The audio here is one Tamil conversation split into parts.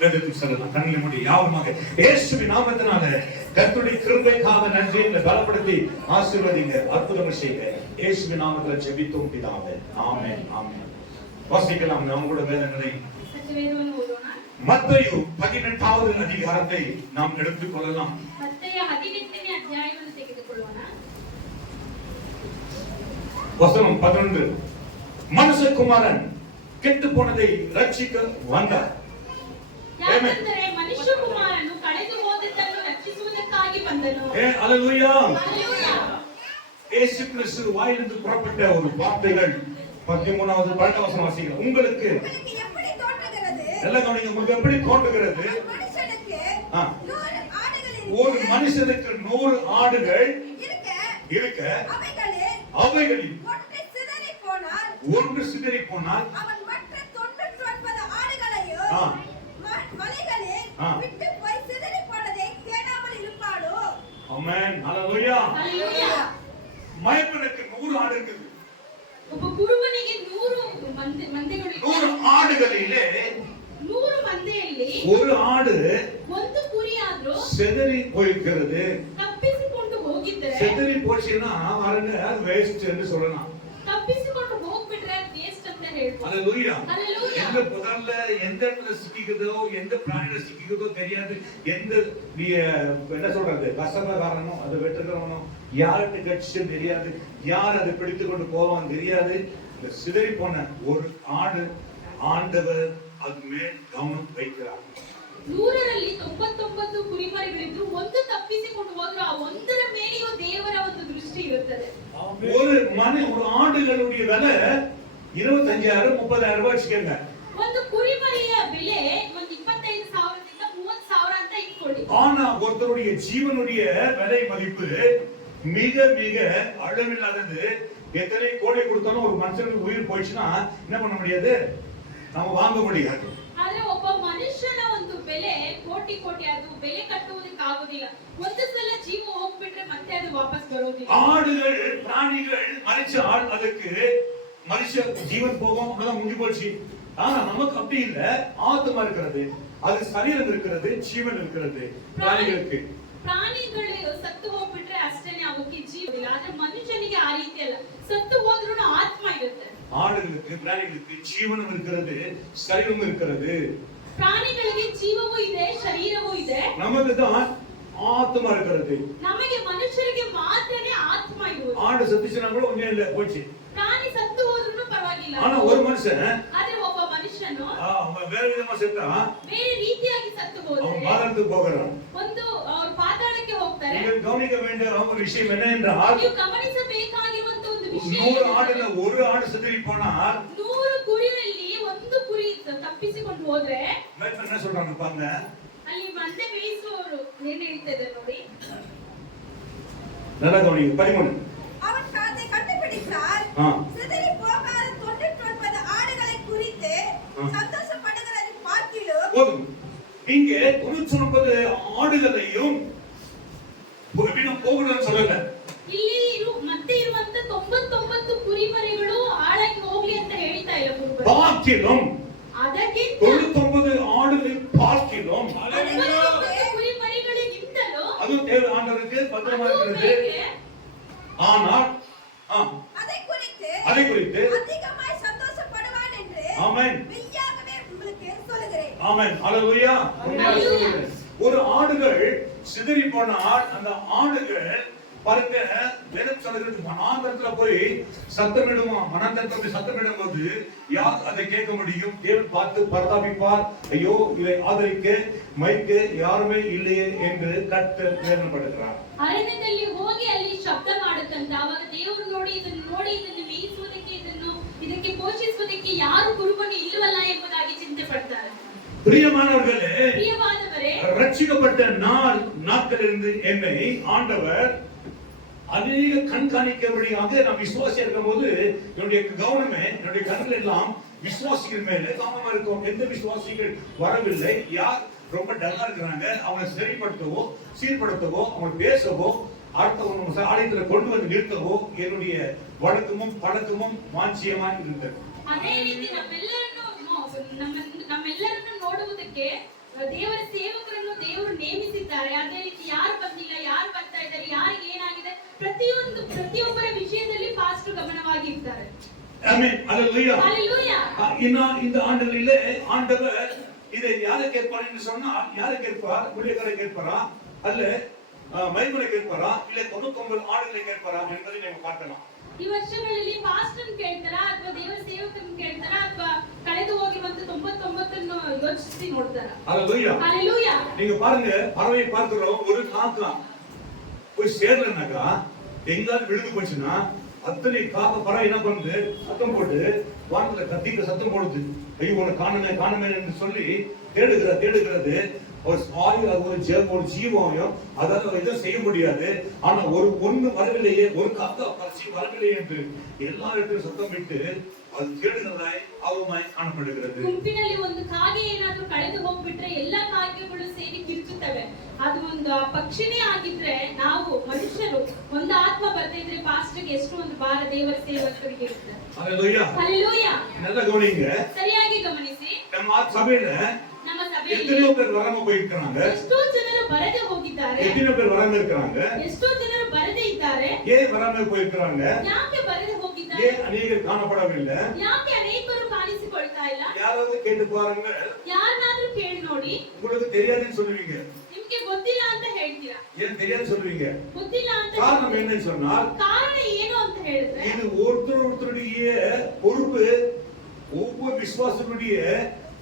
வேதத்துக்கு சொல்லலாம். கண்களை மூடி யாவருமாக இயேசுவின் நாமத்தினால கர்த்தருடைய கிருபைக்காக நன்றி என்று பலப்படுத்தி ஆசீர்வதிங்க, அற்புதம் செய்யுங்க. இயேசுவின் நாமத்தில் ஜெபித்தோம் பிதாவே, ஆமென் ஆமென். வாசிக்கலாம் நாம் கூட வேதங்களை. மத்தேயு 18வது அதிகாரத்தை நாம் எடுத்துக் கொள்ளலாம். மத்தேயு 18ನೇ ಅಧ್ಯಾಯವನ್ನು ತೆಗೆದುಕೊಳ್ಳೋಣ. வசனம் 11. மனுஷகுமாரன் கெட்டு போனதை ரட்சிக்க வந்தார். ಯಾಕಂದರೆ ಮನುಷ್ಯಕುಮಾರನು ಕಳೆದು ಹೋದದ್ದನ್ನು ರಕ್ಷಿಸುವುದಕ್ಕಾಗಿ ಬಂದನು. ஹalleluya. ஹalleluya. இயேசு கிறிஸ்து வாயிலிருந்து புறப்பட்ட ஒரு வார்த்தைகள் 13வது 12வது வசனம் வாசிக்கிறோம். உங்களுக்கு எப்படி தோன்றுகிறது? எல்லாம் கவனிங்க. உங்களுக்கு எப்படி தோன்றுகிறது? ஒரு மனுஷனுக்கு 100 ஆடுகள் இருக்க அவைகளில் ஒன்று சிதறி போனால் அவன் மற்ற 99 ஆடுகளையும் மலைகளில் விட்டு போய் சிதறி போனதை தேடாமல் இருப்பானோ? ஆமென். ஹalleluya. ஹalleluya. மயப்பனுக்கு 100 ஆடு இருக்குது. ಒಬ್ಬ ಕುರುಬನಿಗೆ 100 ಮಂದೆಗಳು 100 ஆடுகளிலே 100 ಮಂದೆಯಲ್ಲಿ ஒரு ஆடு ಒಂದು ಕುರಿ ಆದ್ರೂ சிதறி போயிருக்கிறது. ತಪ್ಪಿಸಿಕೊಂಡು ಹೋಗಿದ್ದರೆ சிதறி போச்சுன்னா பாருங்க, அது வேஸ்ட் என்று சொல்லலாம். ತಪ್ಪಿಸಿಕೊಂಡು ಹೋಗ್ಬಿಟ್ರೆ ವೇಸ್ಟ್ ಅಂತ ಹೇಳ್ಬೋದು. ஹalleluya. ஹalleluya. எந்த புதர்ல எந்த இடத்துல சிக்கிக்குதோ, எந்த பிராணில சிக்கிக்குதோ தெரியாது. எந்த என்ன சொல்றது, கசபகாரனோ அது வெட்டுகிறவனோ யார்கிட்ட கட்சி தெரியாது, யார் அதை பிடித்து கொண்டு போவான் தெரியாது. இந்த சிதறி போன ஒரு ஆடு ஆண்டவர் அது மேல் கவனம் வைக்கிறார். 100ರಲ್ಲಿ 99 ಕುರಿಮರಿಗಳಿದ್ರು ಒಂದು ತಪ್ಪಿಸಿಕೊಂಡು ಹೋದ್ರೆ ಆ ಒಂದರ ಮೇಲೆಯೂ ದೇವರ ಒಂದು ದೃಷ್ಟಿ ಇರುತ್ತದೆ. ஒரு ஆடுகளுடைய விலை 25,000 30,000 ரூபாய் வச்சுக்கோங்க. ಒಂದು ಕುರಿಮರಿಯ ಬೆಲೆ ಒಂದು 25,000ದಿಂದ 30,000 ಅಂತ ಇಟ್ಕೊಳ್ಳಿ. ஆனா ஒருத்தருடைய ஜீவனுடைய விலை மதிப்பு மிக மிக அளவில்லாதது. எத்தனை கோடி கொடுத்தாலும் ஒரு மனுஷனுக்கு உயிர் போயிடுச்சுன்னா என்ன பண்ண முடியாது, நம்ம வாங்க முடியாது. ಆದ್ರೆ ಒಬ್ಬ ಮನುಷ್ಯನ ಒಂದು ಬೆಲೆ ಕೋಟಿ ಕೋಟಿ, ಅದು ಬೆಲೆ ಕಟ್ಟುವುದಕ್ಕೆ ಆಗುದಿಲ್ಲ. ಒಂದು ಸಲ ಜೀವ ಹೋಗ್ಬಿಟ್ರೆ ಮತ್ತೆ ಅದು ವಾಪಸ್ ಬರೋದಿಲ್ಲ. ஆடுகள் பிராணிகள் மரிச்சால் அதுக்கு மனுஷ ஜீவன் போகும், அவ்வளவுதான் முடிஞ்சு போச்சு. ஆனா நமக்கு அப்படி இல்ல, ஆத்மா இருக்கிறது, அது சரீரம் இருக்கிறது, ஜீவன் இருக்கிறது. பிராணிகளுக்கு ಪ್ರಾಣಿಗಳು ಸತ್ತು ಹೋಗ್ಬಿಟ್ರೆ ಅಷ್ಟೇನೆ ಅವಕ್ಕೆ ಜೀವ ಇಲ್ಲ. ಆದ್ರೆ ಮನುಷ್ಯನಿಗೆ ಆ ರೀತಿ ಅಲ್ಲ, ಸತ್ತು ಹೋದ್ರೂ ಆತ್ಮ ಇರುತ್ತೆ. ஆடுகளுக்கு பிராணிகளுக்கு ஜீவனும் இருக்கிறது, சரீரமும் இருக்கிறது. ಪ್ರಾಣಿಗಳಿಗೆ ಜೀವವೂ ಇದೆ, ಶರೀರವೂ ಇದೆ. நமக்கு தான் ஆத்மா இருக்கிறது. ನಮಗೆ ಮನುಷ್ಯರಿಗೆ ಮಾತ್ರನೇ ಆತ್ಮ ಇರುವುದು. ஆடு செத்துச்சுனா கூட ஒண்ணும் இல்ல, போச்சு. ಪ್ರಾಣಿ ಸತ್ತು ಹೋದ್ರೂ ಪರವಾಗಿಲ್ಲ. ஆனா ஒரு மனுஷன் ಆದ್ರೆ ಒಬ್ಬ ಮನುಷ್ಯನು வேற விதமா செத்தா ಬೇರೆ ರೀತಿಯಾಗಿ ಸತ್ತು ಹೋದ್ರೆ அவன் பாதாளத்துக்கு போகிறான். ಒಂದು ಅವರು ಪಾತಾಳಕ್ಕೆ ಹೋಗ್ತಾರೆ. நீங்கள் கவனிக்க வேண்டிய ஒரு விஷயம் என்ன என்றால், ನೀವು ಗಮನಿಸಬೇಕಾಗಿರುವಂತ ಒಂದು ವಿಷಯ, 100 ಆಡುல ஒரு ஆடு சிதறி போனால் 100 ಕುರಿಯಲ್ಲಿ ಒಂದು ಕುರಿ ತಪ್ಪಿಸಿಕೊಂಡು ಹೋದ್ರೆ என்ன சொல்றாங்க பாருங்க. ಅಲ್ಲಿ ಮಂದೆ ಮೇಯಿಸುವವರು ಏನು ಹೇಳ್ತಿದ್ದಾರೆ ನೋಡಿ. நல்லா கவனிங்க. 13. அவன் அதை கண்டுபிடித்தார். சிதறி போகாத 99 ஆடுகளை குறித்து சந்தோஷப்படுகிறதை பார்க்கிலும் போதும். இங்க 99 ஆடுகளையும் போகணும்னு சொல்லல. ಇಲ್ಲಿ ಮತ್ತೆ ಇರುವಂತ 99 ಕುರಿಮರಿಗಳು ಹಾಳಾಗಿ ಹೋಗ್ಲಿ ಅಂತ ಹೇಳ್ತಾ ಇಲ್ಲ ಗುರುಗಳು. பார்க்கிலும் ಅದಕ್ಕಿಂತ 99 ஆடுகள் பார்க்கிலும் ಕುರಿಮರಿಗಳಿಗಿಂತಲೂ அது தேவ ஆண்டவருக்கு பத்திரமா இருக்கிறது. ஆனால் அதை குறித்து அதிகமாய் சந்தோஷப்படுவான் என்று ஆமென் மெய்யாகவே உங்களுக்கு சொல்கிறேன். ஆமென். ஹalleluya. ஒரு ஆடுகள் சிதறி போனால் அந்த ஆடுகள் பாருங்க, வேதம் சொல்கிறது மனாந்தரத்துல போய் சத்தமிடுமா. மனாந்தரத்துல சத்தமிடும் போது யார் அதை கேட்க முடியும்? தேவன் பார்த்து பரதாபிப்பார். ஐயோ, இதை ஆதரிக்க மைக்க யாருமே இல்லையே என்று கர்த்தர் வேதனைப்படுகிறார். ಅರಣ್ಯದಲ್ಲಿ ಹೋಗಿ ಅಲ್ಲಿ ಶಬ್ದ ಮಾಡುತ್ತಂತೆ. ಆವಾಗ ದೇವರು ನೋಡಿ ಇದನ್ನು ಮೇಯಿಸುವುದಕ್ಕೆ, ಇದಕ್ಕೆ ಪೋಷಿಸುವುದಕ್ಕೆ ಯಾರು ಕುರುಬನು ಇಲ್ಲವಲ್ಲ ಎಂಬುದಾಗಿ ಚಿಂತೆ ಪಡ್ತಾರೆ. பிரியமானவர்களே, ரட்சிக்கப்பட்ட நாட்களிலிருந்து என்னை ஆண்டவர் அநேக கண்காணிக்கபடியாக நான் விசுவாசியா இருக்கும் போது என்னுடைய கவனமே, என்னுடைய கண்கள் எல்லாம் விசுவாசிகள் மேல கவனமா இருக்கும். எந்த விசுவாசிகள் வரவில்லை, யார் ரொம்ப டல்லா இருக்கிறாங்க, அவங்களை சரிப்படுத்தவோ சீர்படுத்தவோ அவங்க பேசவோ அடுத்தவங்க ஆலயத்துல கொண்டு வந்து நிறுத்தவோ என்னுடைய வழக்கமும் பழக்கமும் வாஞ்சியமா இருந்தது. ಅದೇ ರೀತಿ ನಮ್ಮೆಲ್ಲರನ್ನು ನೋಡುವುದಕ್ಕೆ ದೇವರ ಸೇವಕರನ್ನು ದೇವರು ನೇಮಿಸಿದ್ದಾರೆ. ಅದೇ ರೀತಿ ಯಾರು ಬಂದಿಲ್ಲ, ಯಾರು ಬರ್ತಾ ಇದ್ದಾರೆ, ಯಾರಿಗೆ ಏನಾಗಿದೆ, ಪ್ರತಿಯೊಬ್ಬರ ವಿಷಯದಲ್ಲಿ ಪಾಸ್ಟರ್ ಗಮನವಾಗಿರ್ತಾರೆ. ஆமென். ஹalleluya. ஹalleluya. இந்த ஆண்டுகளிலே ஆண்டவர் இதை யாரை கேட்பார் என்று சொன்னால், யாரை கேட்பார்? ஊழியக்காரரை கேட்பாரா, அல்ல மைமனை கேட்பாரா, இல்ல 99 ஆடுகளை கேட்பாரா என்பதை நம்ம பார்க்கலாம். ಈ ವರ್ಷಗಳಲ್ಲಿ ಪಾಸ್ಟರ್ ಕೇಳ್ತಾರಾ ಅಥವಾ ದೇವರ ಸೇವಕರನ್ನು ಕೇಳ್ತಾರಾ ಅಥವಾ ಕಳೆದು ಹೋಗಿರುವಂತ 99 ಅನ್ನು ಯೋಚಿಸಿ ನೋಡ್ತಾರಾ? ஹalleluya. ஹalleluya. நீங்க பாருங்க, பறவை பார்க்கிறோம், ஒரு காக்கா போய் சேரலனாக்கா எங்காவது விழுந்து போச்சுன்னா அத்தனை காக்க பறவை என்ன பண்ணுது? சத்தம் போட்டு வானத்துல கத்திக்க சத்தம் போடுது. ஐயோ உன்னை காணுமே என்று சொல்லி தேடுகிறது. ஒரு ஜீவம் அதாவது எதுவும் செய்ய முடியாது. ஆனா ஒண்ணு வரவில்லையே, ஒரு காக்கா வரவில்லையே என்று எல்லா இடத்திலும் சத்தம் விட்டு ಅದು ಕೇಳಿದ್ರಾಯ್ ಅವಮಾಯ ಕಾಣப்படுகிறது. ಗುಂಪಿನಲ್ಲಿ ಒಂದು ಕಾಗೆ ಏನಾದರೂ ಕಳೆದು ಹೋಗ್ಬಿಟ್ರೆ ಎಲ್ಲಾ ಕಾಗೆಗಳು ಸೇರಿ ಕಿರ್ಚುತ್ತವೆ. ಅದು ಒಂದು ಪಕ್ಷಿನೇ ಆಗಿದ್ರೆ ನಾವು ಮನುಷ್ಯರು ಒಂದು ಆತ್ಮ ಬರ್ತಾ ಇದ್ರೆ ಪಾಸ್ಟರ್ಗೆ ಎಷ್ಟು ಒಂದು ಭಾರ ದೇವರ ಸೇವಕರಿಗೆ ಇರುತ್ತೆ. ಹalleluya. ಹalleluya. நல்லா கவனிங்க. ಸರಿಯಾಗಿ ಗಮನಿಸಿ. ನಮ್ಮ ಸಭೆಯಲ್ಲಿ எத்தனையோ பேர் வராம போயிருக்காங்க. ಎಷ್ಟೋ ಜನರು ಬರದೆ ಹೋಗಿದ್ದಾರೆ. எத்தனையோ பேர் வராம இருக்காங்க. ಎಷ್ಟೋ ಜನರು ಬರದೆ ಇದ್ದಾರೆ. ஏன் வராம போயிருக்காங்க? ಯಾಕೆ ಬರದೆ ಹೋಗಿದ್ದಾರೆ? ஏன் ಅನೇಕರು ಕಾಣಪಡವಿಲ್ಲ? ಯಾಕೆ ಅನೇಕರು ಕಾಣಿಸಿಕೊಳ್ತಾ ಇಲ್ಲ? ಯಾರಾவது ಕೇಳಿ பாருங்க. ಯಾರನ್ನಾದ್ರೂ ಕೇಳಿ ನೋಡಿ. உங்களுக்கு தெரியாதுன்னு சொல்லுவீங்க. ನಿಮಗೆ ಗೊತ್ತಿಲ್ಲ ಅಂತ ಹೇಳ್ತೀರಾ. ஏன் தெரியாது சொல்லுவீங்க? ಗೊತ್ತಿಲ್ಲ ಅಂತ. காரணம் என்னன்னு சொன்னால், ಕಾರಣ ಏನು ಅಂತ ಹೇಳಿದ್ರೆ, இது ஒருத்தருடைய பொறுப்பு. ஒவ்வொரு விசுவாசனுடைய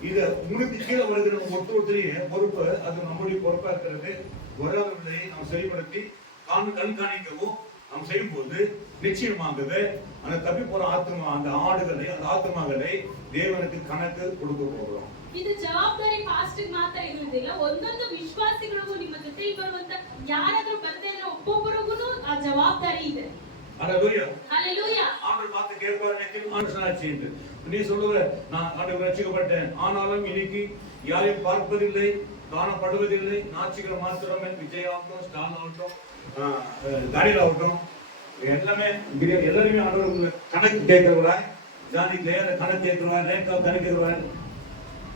இத உங்களுக்கு கீழே வருகிற ஒருத்தருடைய பொறுப்பு, அது நம்முடைய பொறுப்பா இருக்கிறது. வரவர்களை நாம் சரிப்படுத்தி கண்காணிக்கவும் நாம் செய்யும் போது நிச்சயமாகவே அந்த தப்பி போற ஆத்மா, அந்த ஆத்மாக்களை தேவனுக்கு கணக்கு கொடுக்க போகிறோம். ಇದು ಜವಾಬ್ದಾರಿ ಪಾಸ್ಟರ್ ಮಾತ್ರ ಇರುವುದಿಲ್ಲ. ಒಂದೊಂದು ವಿಶ್ವಾಸಿಗಳಿಗೂ ನಿಮ್ಮ ಜೊತೆ ಬರುವಂತ ಯಾರಾದ್ರೂ ಬರ್ತಾ ಇದ್ರೆ ಒಬ್ಬೊಬ್ಬರಿಗೂ ಆ ಜವಾಬ್ದಾರಿ ಇದೆ. ஹalleluya. ஹalleluya. ஆண்டவர் பார்த்து கேட்பார், எனக்கு மனுஷனாச்சு என்று நீ சொல்லுவ, நான் ஆண்டவர் ரட்சிக்கப்பட்டேன், ஆனாலும் இன்னைக்கு யாரையும் பார்ப்பதில்லை, காணப்படுவதில்லை. நாச்சிகள் மாத்திரமே விஜயாகட்டும், ஸ்டான் ஆகட்டும், தானியல் ஆகட்டும், எல்லாருமே ஆண்டவர் கணக்கு கேட்கிறவரா, ஜானி கிளேயர் கணக்கு கேட்கிறவா, ரேகா கணக்கிறவா,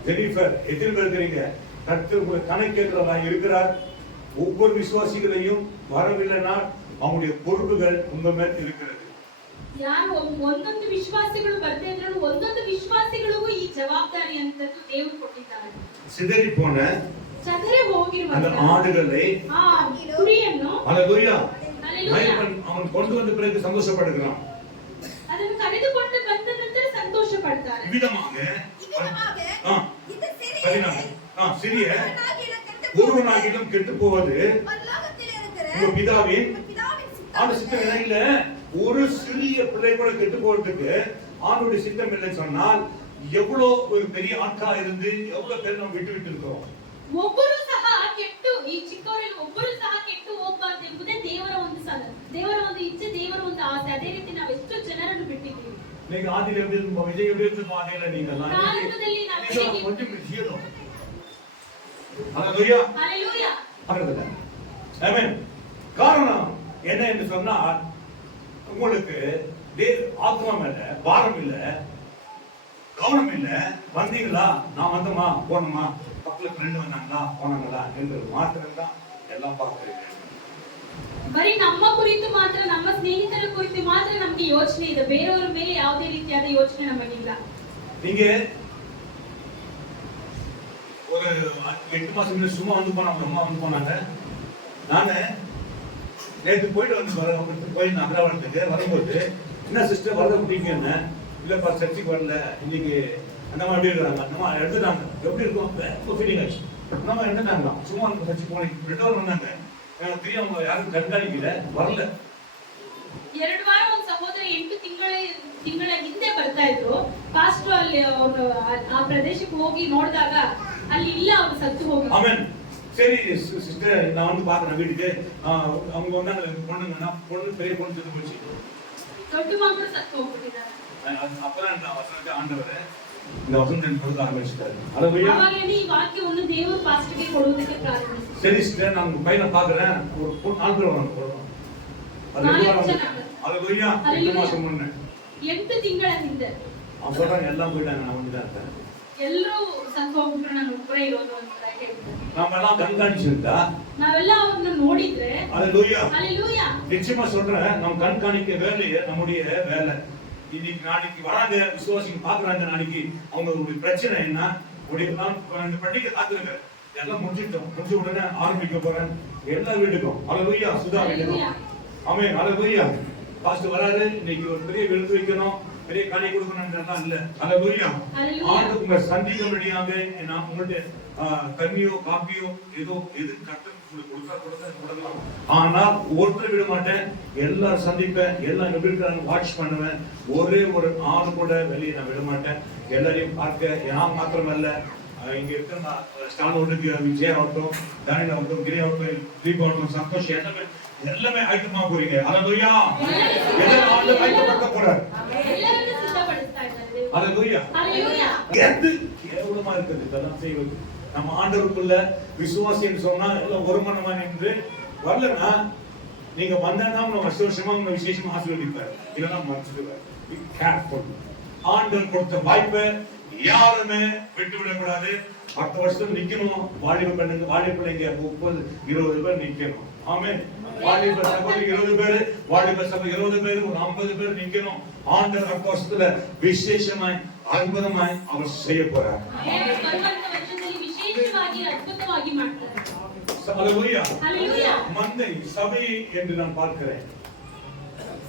ஜெனிஃபர் எத்தனை பேர் இருக்கிறீங்க? கர்த்தர் கணக்கு கேட்கிறவரா இருக்கிறார். ஒவ்வொரு விசுவாசிகளையும் வரவில்லைனா அவங்களுடைய பொறுப்புகள் உங்க மேல் இருக்கிறது. ಯಾರು ಒಂದೊಂದು ವಿಶ್ವಾಸಿಗಳು ಬರ್ತಾ ಇದ್ರು ಒಂದೊಂದು ವಿಶ್ವಾಸಿಗಳಿಗೂ ಈ ಜವಾಬ್ದಾರಿ ಅಂತ ದೇವರು ಕೊಟ್ಟಿದ್ದಾರೆ. சிதறி போன ಚದರಿ ಹೋಗಿರುವ அந்த ஆடுகளை ಕುರಿಯನ್ನು ஹalleluya அவன் கொண்டு வந்த பிறகு சந்தோஷப்படுகிறான். ಅದನ್ನು ಕರೆದುಕೊಂಡು ಬಂದ ನಂತರ ಸಂತೋಷ ಪಡ್ತಾರೆ. விதமாக இந்த சிறிய ஒருவனாகிலும் கெட்டு போவது உங்க பிதாவின் சித்தம் இல்ல. ஒரு சிறிய பிள்ளை கூட கெட்டு போறதுக்கு ஆணுடைய சித்தம் இல்லை சொன்னால், எவ்வளவு ஒரு பெரிய ஆட்களா இருந்து எவ்வளவு பேர் நம்ம விட்டு இருக்கோம். ಒಬ್ಬರು ಸಹ ಕೆಟ್ಟು, ಈ ಚಿಕ್ಕವರಲ್ಲಿ ಒಬ್ಬರು ಸಹ ಕೆಟ್ಟು ಹೋಗಬಾರದು ಎಂಬುದೇ ದೇವರ ಒಂದು ಇಚ್ಛೆ, ದೇವರ ಒಂದು ಆಸೆ. ಅದೇ ರೀತಿ ನಾವು ಎಷ್ಟು ಜನರನ್ನು ಬಿಟ್ಟಿದ್ದೀವಿ. நீங்க ஆதியில இருந்து விஜய் எப்படி இருந்து ஆதியில நீங்க எல்லாம் ಪ್ರಾರಂಭದಲ್ಲಿ ನಾವು கொஞ்சம் விஷயம். ஹalleluya. ஹalleluya. ஆமென். காரணம் என்ன என்று சொன்னால், உங்களுக்கு ஆத்மா மேல பாரம் இல்ல, கவனம் இல்ல. வந்தீங்களா, நான் வந்தோமா போனோமா, பக்கத்துல ஃப்ரெண்ட் வந்தாங்களா போனாங்களா என்று மாத்திரம் தான் எல்லாம் பார்க்கிறீங்க. ಬರೀ ನಮ್ಮ ಕುರಿತು ಮಾತ್ರ, ನಮ್ಮ ಸ್ನೇಹಿತರ ಕುರಿತು ಮಾತ್ರ ನಮಗೆ ಯೋಚನೆ ಇದೆ. ಬೇರೆಯವರ ಮೇಲೆ ಯಾವುದೇ ರೀತಿಯಾದ ಯೋಚನೆ ನಮಗಿಲ್ಲ. நீங்க ஒரு 8 மாசம் முன்னாடி சும்மா வந்து போனாங்க, அம்மா வந்து போனாங்க. நானு நேற்று போயிட்டு வந்து போய் அக்ரவாரத்துக்கு வரும்போது, என்ன சிஸ்டர் வரத குட்டிங்க, என்ன இல்லப்பா சர்ச்சுக்கு வரல இன்னைக்கு, அந்த மாதிரி எப்படி இருக்கிறாங்க, நம்ம எடுத்துட்டாங்க, எப்படி இருக்கும் ரொம்ப ஃபீலிங் ஆச்சு. நம்ம எடுத்துட்டாங்க, சும்மா சர்ச்சுக்கு போனீங்க, 2 வாரம் வந்தாங்க. எனக்கு தெரியும் அவங்க யாரும் கண்காணிக்கல, வரல. 2 ವಾರ ಒಂದು ಸಹೋದರ 8 ತಿಂಗಳ ಹಿಂದೆ ಬರ್ತಾ ಇದ್ರು. ಪಾಸ್ಟರ್ ಅಲ್ಲಿ ಅವರು ಆ ಪ್ರದೇಶಕ್ಕೆ ಹೋಗಿ ನೋಡಿದಾಗ ಅಲ್ಲಿ ಇಲ್ಲ, ಅವರು ಸತ್ತು ಹೋಗಿದ್ರು. ஆமென். சரி சிஸ்டர், நான் வந்து பாக்குறேன் வீட்டுக்கு. அவங்க வந்தாங்க, பொண்ணு பெரிய பொண்ணு செத்து போச்சு. ದೊಡ್ಡ ಮಕ್ಕಳು ಸತ್ತು ಹೋಗ್ಬಿಟ್ಟಿದ್ದಾರೆ. அப்பதான் நான் வசனத்தை ஆண்டவர் இந்த வசனத்தை கொடுக்க ஆரம்பிச்சிட்டாரு. ஹalleluya. ಅವಾಗಲೇ ಈ ವಾಕ್ಯವನ್ನು ದೇವರು ಪಾಸ್ಟರ್ಗೆ ಕೊಡುವುದಕ್ಕೆ ಪ್ರಾರಂಭಿಸಿದರು. சரி சிஸ்டர், நான் உங்க பையனை பாக்குறேன், ஒரு 4 பேர் வராங்க. ஹalleluya. 8 மாசம் முன்ன 8 ತಿಂಗಳ ಹಿಂದೆ அவன் சொல்றாங்க, எல்லாம் போயிட்டாங்க, நான் வந்து தான் இருக்கேன். ಎಲ್ಲರೂ ಸತ್ತು ಹೋಗ್ಬಿಟ್ರೆ ನಾನು ಒಬ್ಬರೇ ಇರೋದು ಅಂತ ಹೇಳ್ತಾರೆ. நாமெல்லாம் கண்காணிச்சிருந்தா ನಾವೆಲ್ಲ ಅವ್ರನ್ನ ನೋಡಿದ್ರೆ அல்லேலூயா ஹalleluya நிச்சயமா சொல்றேன், நாம் கண்காணிக்க வேலையை நம்முடைய வேலை. இன்னைக்கு நாளைக்கு வராங்க விசுவாசிங்க பாக்குறாங்க, நாளைக்கு அவங்களுடைய பிரச்சனை என்ன நான் படிக்க காத்துருங்க, எல்லாம் முடிஞ்ச உடனே ஆரம்பிக்க போறேன் எல்லா வீட்டுக்கும். அல்லேலூயா சுதா வீட்டுக்கும். ஆமென் அல்லேலூயா. பாஸ்டர் வராரு, இன்னைக்கு ஒரு பெரிய விருந்து வைக்கணும், பெரிய காணி கொடுக்கணும்ன்றதெல்லாம் இல்ல. அல்லேலூயா. ஆண்டு உங்களை சந்திக்கும்படியாக நான் உங்கள்ட்ட தண்ணியோ காப்பியோ ஏதோ எது கட்ட கொடுக்கலாம். ஆனா ஒருத்தர் விட மாட்டேன், எல்லாரும் சந்திப்பேன், எல்லாம் எப்படி இருக்கிறாங்க வாட்ச் பண்ணுவேன். ஒரே ஒரு ஆள் கூட வெளியே நான் விட மாட்டேன். எல்லாரையும் பார்க்க நான் மாத்திரமல்ல, இங்க இருக்கிற ஸ்டால் ஓட்டுக்கு விஜய் ஆகட்டும், தானியல் ஆகட்டும், கிரி ஆகட்டும், தீபம் ஆகட்டும், சந்தோஷ் எல்லாமே ஆயத்தமா போறீங்க. அல்லேலூயா. எல்லாரும் ஆண்டு ஆயத்தப்படுத்த போறாரு. எல்லாரும் சித்தப்படுத்தா இದ್ದಾರೆ. அல்லேலூயா. ஹalleluya. எது கேவலமா இருக்குது இதெல்லாம் செய்வது. நம்ம ஆண்டவருக்குள்ள விசுவாசின்னு சொன்னா எல்லாம் ஒரு மனமா நின்று வரலன்னா, நீங்க வந்தா உங்க வருஷமா உங்க விசேஷமா ஆசீர்வதிப்பார், இல்லைன்னா மறைச்சிடுவார். Be careful. ஆண்டவர் கொடுத்த வாய்ப்பை யாருமே விட்டு விடக்கூடாது. அடுத்த வருஷம் நிக்கணும். வாலிப பெண்ணுங்க, வாலிப பிள்ளைங்க 30-20 பேர் நிக்கணும். ஆமென். வாலிப சபை 20 பேர், வாலிப சபை 20 பேர், ஒரு 50 பேர் நிக்கணும். ஆண்டவர் அடுத்த வருஷத்துல விசேஷமாய் அற்புதமாய் அவர் செய்ய போறார். ವಿಶೇಷವಾಗಿ ಅದ್ಭುತವಾಗಿ ಮಾಡ್ತಾರೆ. அல்லேலூயா. ஹalleluya. மந்தை சபை என்று நான் பார்க்கிறேன்.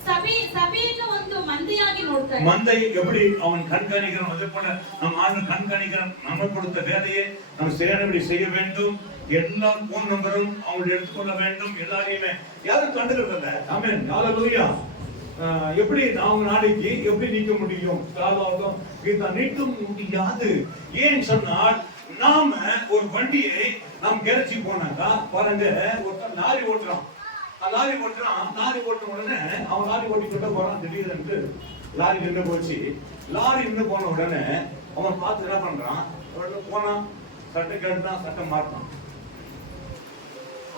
சபைಯನ್ನು ಒಂದು ಮಂದೆಯಾಗಿ ನೋಡ್ತಾರೆ. மந்தை எப்படி அவன் கண்காணிக்கிறான், அதே போல நம் ஆண்டு கண்காணிக்கிறான். நம்ம கொடுத்த வேலையை நம்ம சரியானபடி செய்ய வேண்டும். எல்லா போன் நம்பரும் அவங்க எடுத்துக்கொள்ள வேண்டும். எல்லாரையுமே யாரும் கண்டுக்கிறது இல்ல. ஆமென். ஹalleluya. எப்படி நாம நாளைக்கு எப்படி நீக்க முடியும்? காலாவதும் இதை நீக்க முடியாது. ஏன் சொன்னால், நாம ஒரு வண்டியை நாம் கெரச்சி போனாக்கா பாருங்க, ஒருத்தர் லாரி ஓட்டுறான். லாரி ஓட்டுற உடனே அவன் லாரி ஓட்டிக்கிட்ட போறான். திடீர்னு லாரி நின்று போச்சு. லாரி நின்று போன உடனே அவன் பார்த்து என்ன பண்றான், போனான், சட்டை கேட்டான், சட்டை மாட்டான்.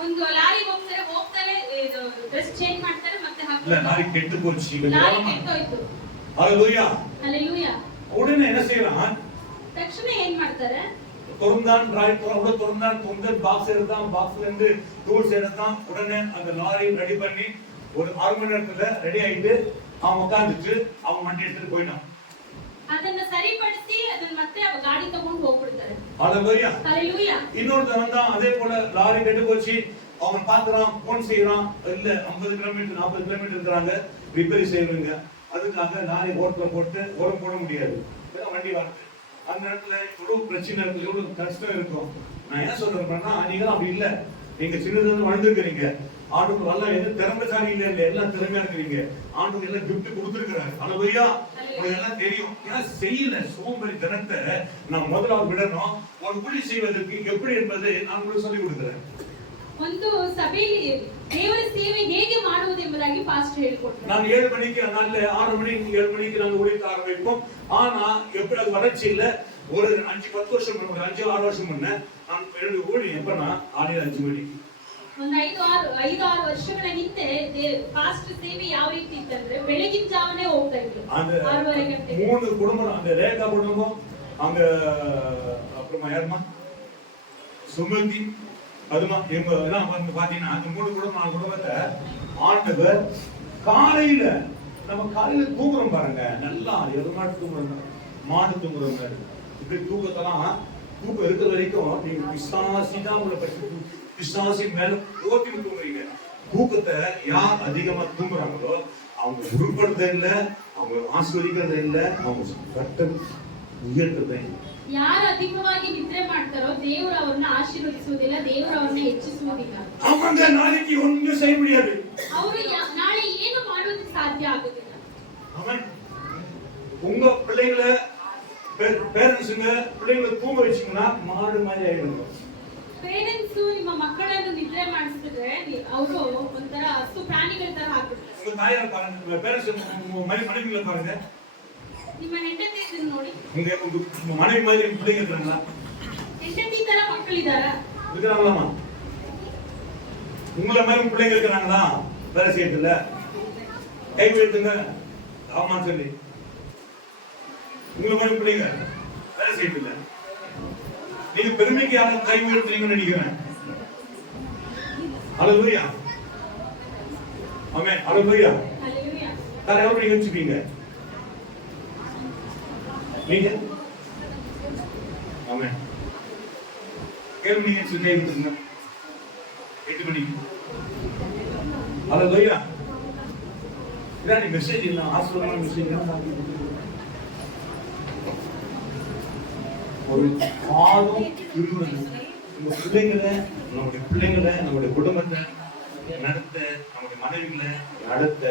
ಒಂದು ಲಾರಿ ಹೋಗ್ತಾರೆ ಇದು ಡ್ರೆಸ್ ಚೇಂಜ್ ಮಾಡ್ತಾರೆ ಮತ್ತೆ இல்ல லாரி கெட்டு போச்சு. ಲಾರಿ ಕೆಟ್ಟೋಯ್ತು. ஹalleluya. ஹalleluya. உடனே என்ன செய்யறான், தಕ್ಷಣ ಏನ್ ಮಾಡ್ತಾರೆ, துறந்தான், துறந்தான், பாக்ஸ் எடுத்தான், பாக்ஸ்ல இருந்து டூல்ஸ் எடுத்தான். உடனே அந்த லாரி ரெடி பண்ணி ஒரு 6 மணி நேரத்துல ரெடி ஆயிட்டு அவன் உட்கார்ந்துட்டு அவன் வண்டி எடுத்துட்டு போயிட்டான். ಅದನ್ನ ಸರಿಪಡಿಸಿ ಅದನ್ನ ಮತ್ತೆ ಅವ ಗಾಡಿ ತಗೊಂಡು ಹೋಗ್ಬಿಡ್ತಾರೆ. ஹalleluya. ஹalleluya. இன்னொருத்தன் வந்தான், அதே போல லாரி கெட்டு போச்சு. அவன் பாக்குறான், போன் செய்யறான், இல்ல 50 கிலோமீட்டர் 40 கிலோமீட்டர் இருக்கிறாங்க, ரிப்பேர் செய்யறீங்க. அதுக்காக லாரி ஓட்டல போட்டு ஓரம் போட முடியாது, வண்டி வருது. அந்த நேரத்துல எவ்வளவு பிரச்சனை இருக்கு, எவ்வளவு கஷ்டம் இருக்கும். நான் ஏன் சொல்றேன்னா, நீங்க அப்படி இல்ல, நீங்க சின்னதுல வளர்ந்துருக்கீங்க. ஆண்டுக்கு எல்லாம் எது திறமைசாலி இல்ல, எல்லாம் திறமையா இருக்கிறீங்க. ஆண்டுக்கு எல்லாம் கிஃப்ட் கொடுத்துருக்கிறாரு. ஹalleluya. உங்களுக்கு எல்லாம் தெரியும். ஏன்னா செய்யல சோம்பேறி தினத்தை நான் முதலாவது விடணும். ஒரு ஊழி செய்வதற்கு எப்படி என்பதை நான் உங்களுக்கு சொல்லிக் கொடுக்கிறேன். ಒಂದು ಸಭೆಯಲ್ಲಿ ದೇವರ ಸೇವೆ ಹೇಗೆ ಮಾಡುವುದು ಎಂಬುದಾಗಿ ಪಾಸ್ಟರ್ ಹೇಳಿಕೊಟ್ರು. நான் 7 மணிக்கு நல்ல 6 மணிக்கு 7 மணிக்கு நாங்க ஊழியத்தை ஆரம்பிப்போம். ஆனா எப்படி அது வளர்ச்சி இல்ல. ஒரு 5-10 வருஷம் முன்ன, 5-6 வருஷம் முன்ன நான் என்னுடைய ஊழியம் எப்பனா 5 மணிக்கு. ಒಂದು 5-6 ವರ್ಷಗಳ ಹಿಂದೆ ಪಾಸ್ಟರ್ ಸೇವೆ ಯಾವ ರೀತಿ ಇತ್ತಂದ್ರೆ ಬೆಳಗಿನ ಜಾವನೇ ಹೋಗ್ತಾ ಇದ್ರು. 6:30 ಗಂಟೆಗೆ 3 குடும்பம், அந்த ரேகா குடும்பம், அங்க அப்புறமா யாருமா சுமதி, அதுமா இவங்க எல்லாம் வந்து பாத்தீங்கன்னா அந்த 3 குடும்பம் 4 குடும்பத்தை ஆண்டவர் காலையில, நம்ம காலையில தூங்குறோம் பாருங்க, நல்லா எருமாடு தூங்குறோம், மாடு தூங்குறோம். இப்படி தூக்கத்தெல்லாம் தூக்கம் இருக்கிற வரைக்கும் நீங்க பிசாசிதான் உங்களை பற்றி பிசாசி மேல ஓட்டி தூங்குறீங்க. தூக்கத்தை யார் அதிகமா தூங்குறாங்களோ அவங்க உருப்படுறதே இல்ல, அவங்க ஆஸ்வதிக்கிறதே இல்ல, அவங்க கட்டம் உயர்றதே இல்லை. ಯಾರು ಅಧಿಕವಾಗಿ ನಿದ್ರೆ ಮಾಡ್ತಾರೋ ದೇವರು ಅವರನ್ನ ಆಶೀರ್ವದಿಸುವುದಿಲ್ಲ, ದೇವರು ಅವರನ್ನ ಹೆಚ್ಚಿಸುವುದಿಲ್ಲ. அவங்க நாளைக்கு ஒண்ணும் செய்ய முடியாது. ಅವರು ನಾಳೆ ಏನು ಮಾಡೋದಕ್ಕೆ ಸಾಧ್ಯ ಆಗುದಿಲ್ಲ. அவன் உங்க பிள்ளைகளை பேரண்ட்ஸுங்க பிள்ளைங்களை தூங்க வச்சீங்கன்னா மாடு மாதிரி ஆயிடுங்க. ಪೇರೆಂಟ್ಸ್ ನಿಮ್ಮ ಮಕ್ಕಳನ್ನು ನಿದ್ರೆ ಮಾಡಿಸಿದ್ರೆ ಅವರು ಒಂಥರ ಹಸು ಪ್ರಾಣಿಗಳ ತರ ಆಗ್ಬಿಡ್ತಾರೆ. உங்க தாயார் பாருங்க, பேரண்ட்ஸ் மனைவிகளை பாருங்க, ನಿಮ್ಮ ಹೆಂಡತಿ ನೋಡಿ, உங்க மனைவி மாதிரி பிள்ளைங்க இருக்காங்களா? ಹೆಂಡತಿ ತರ ಮಕ್ಕಳಿದಾರ இருக்கிறாங்களாமா? உங்களை மாதிரி பிள்ளைங்க இருக்கிறாங்களா? வேலை செய்யறதுல கை வைத்துங்க, ஆமா சொல்லி. உங்களை மாதிரி பிள்ளைங்க வேலை செய்யல. நீங்க பெருமைக்கு யாரும் கை உயர்த்துறீங்கன்னு நினைக்கிறேன். ஹalleluya. ஆமென். ஹalleluya. ஹalleluya. வேற யாரும் நீங்க வச்சுப்பீங்க நீங்க. ஆமென். கேள்வி நீங்க சொல்லி இருந்தீங்க 8 மணிக்கு. ஹalleluya. இதானே மெசேஜ் என்ன ஆசீர்வாதமான மெசேஜ். ஒரு காலம் இருந்தது. நம்ம பிள்ளைங்களை நம்முடைய குடும்பத்தை நடத்த, நம்முடைய மனைவிகளை நடத்த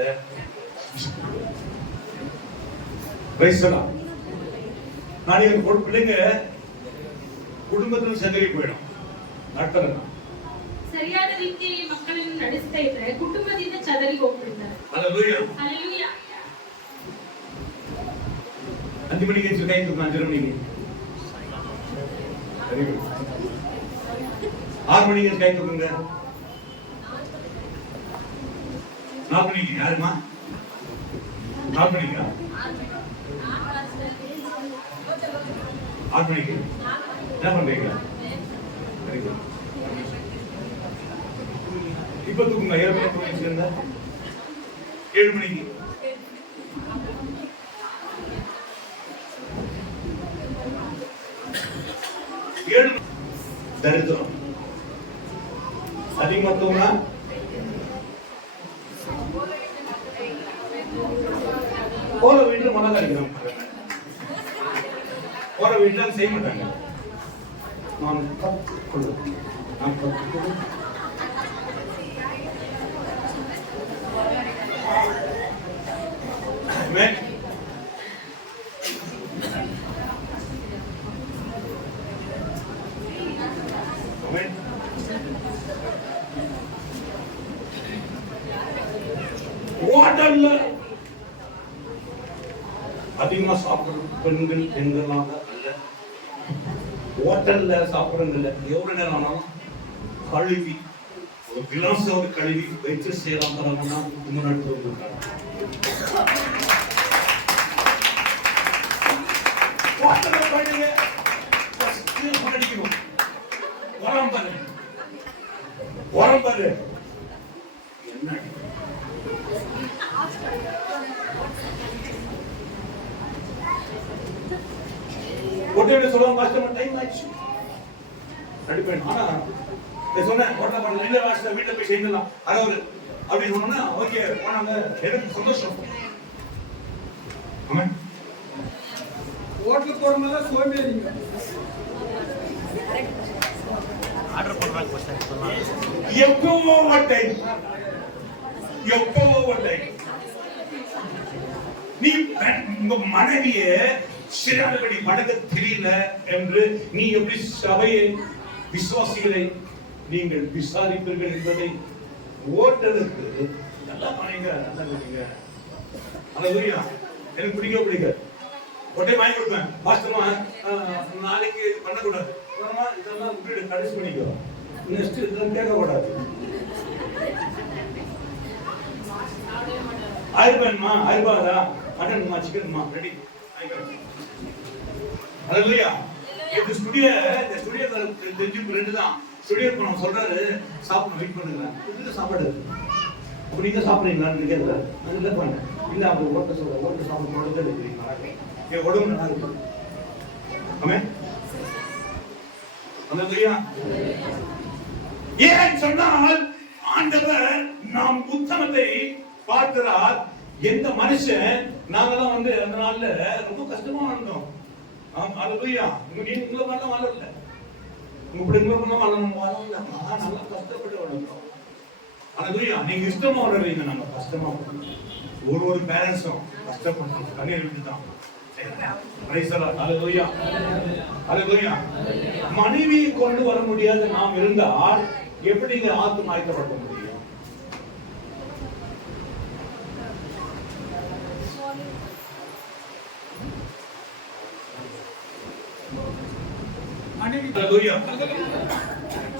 நாளைக்கு பிள்ளைங்க ಕುಟುಂಬದ ಸದರಿ ಬೇಡ ನಡ್ತಾರಲ್ಲ ಸರಿಯಾದ ರೀತಿಯಲ್ಲಿ ಮಕ್ಕಳನ್ನು ನಡೆಸ್ತಾ ಇದ್ರೆ ಕುಟುಂಬದಿಂದ ಚದರಿ ಹೋಗ್ಬಿಡ್ತಾರೆ. ಹalleluya. ಹalleluya. 5 ಮಣಿಗೆ ಕೈ ತೂಕ 5 ಮಣಿಗೆ 6 ಮಣಿಗೆ ಕೈ ತೂಕಂಗ 4 ಮಣಿಗೆ ಯಾರಮ್ಮ 4 ಮಣಿಗೆ 6 மணிக்கு என்ன பண்றீங்க? இப்ப தூக்குங்க 7 மணிக்கு தூங்கி இருந்தா 7 மணிக்கு 7 தரித்திரம் அதிகமா தூங்கினா போற வீட்டுல மனதா இருக்கிறோம். போற வீட்டுல செய்ய மாட்டாங்க. நான் கற்றுக்கொள்ளும் ஹோட்டல்ல அதிகமா சாப்பிடுற பெண்கள் பெண்களாக அல்ல, ஹோட்டல்ல சாப்பிடுறதில்ல. எவ்வளவு நேரம் ஆனாலும் கழுவி ஒரு கிளாஸோட கழுவி வச்சு செய்யலாம் தரம்னா முன்னாடி இருக்காங்க. ஹோட்டல்ல பண்ணுங்க படிக்கணும். உரம் பாரு என்ன ஒட்டே சொல்லுவாங்க கஸ்டமர் டைம் ஆச்சு அடிப்பேன். ஆனா சொன்னேன் ஹோட்டல் பண்ண இல்ல வாசல வீட்டுல போய் செய்யலாம் அதாவது அப்படி சொன்னா ஓகே போனாங்க. எனக்கு சந்தோஷம். ஆமா ஹோட்டல் போறவங்க சோம்பேறிங்க. ஆர்டர் பண்றாங்க எப்போ ஓவர் டைம் நீ உங்க மனைவிய சிறாதபடி வணங்க தெரியல என்று நீ எப்படி சபையை விசுவாசிகளை நீங்கள் விசாரிப்பீர்கள் என்பதை ஓட்டலுக்கு நல்லா பண்ணீங்க. நல்லா பண்ணீங்க. ஹalleluya. எனக்கு பிடிக்காது. ஒட்டே வாங்கி கொடுப்பேன். வாஸ்தவமா நாளைக்கு இது பண்ணக்கூடாது. இதெல்லாம் விட்டு கடைசி பண்ணிக்கோ. நெக்ஸ்ட் இதெல்லாம் கேட்கக்கூடாது. ஆயிரூபாய்மா ஆயிரூபாதா மட்டன்மா சிக்கன்மா ரெடி. ஹalleluya. இந்த ஸ்டுடியோ தெரிஞ்சு ரெண்டு தான். ஸ்டுடியோ போன சொல்றாரு சாப்பிட வெயிட் பண்ணுங்க. இதுல சாப்பாடு அப்ப நீங்க சாப்பிடுறீங்களான்னு கேட்கிறாரு. அது இல்ல பண்ண இல்ல அப்படி ஓட்ட சொல்ற ஓட்ட சாப்பிட மட்டும் இருக்கிறீங்களா? என் உடம்பு நல்லா இருக்கு. ஆமென். ஹalleluya. ஏன் சொன்னால் ஆண்டவர் நாம் உத்தமத்தை பார்க்கிறார். எந்த மனுஷன் நாங்கெல்லாம் அந்த நாள்ல ரொம்ப கஷ்டமா இருந்தோம். ஹalleluya. உங்களை பண்ண வாழல, உங்க பிள்ளைங்களை பண்ண வாழல, நல்லா கஷ்டப்பட்டு வளர்ந்தோம். ஹalleluya. நீங்க இஷ்டமா வளர்றீங்க, நாங்க கஷ்டமா ஒரு பேரண்ட்ஸும் கஷ்டப்பட்டு கண்ணீர் விட்டுதான். ஹalleluya. ஹalleluya. மனைவியை கொண்டு வர முடியாத நாம் இருந்தால் எப்படி ஆத்தும் ஆயத்தப்பட முடியும்?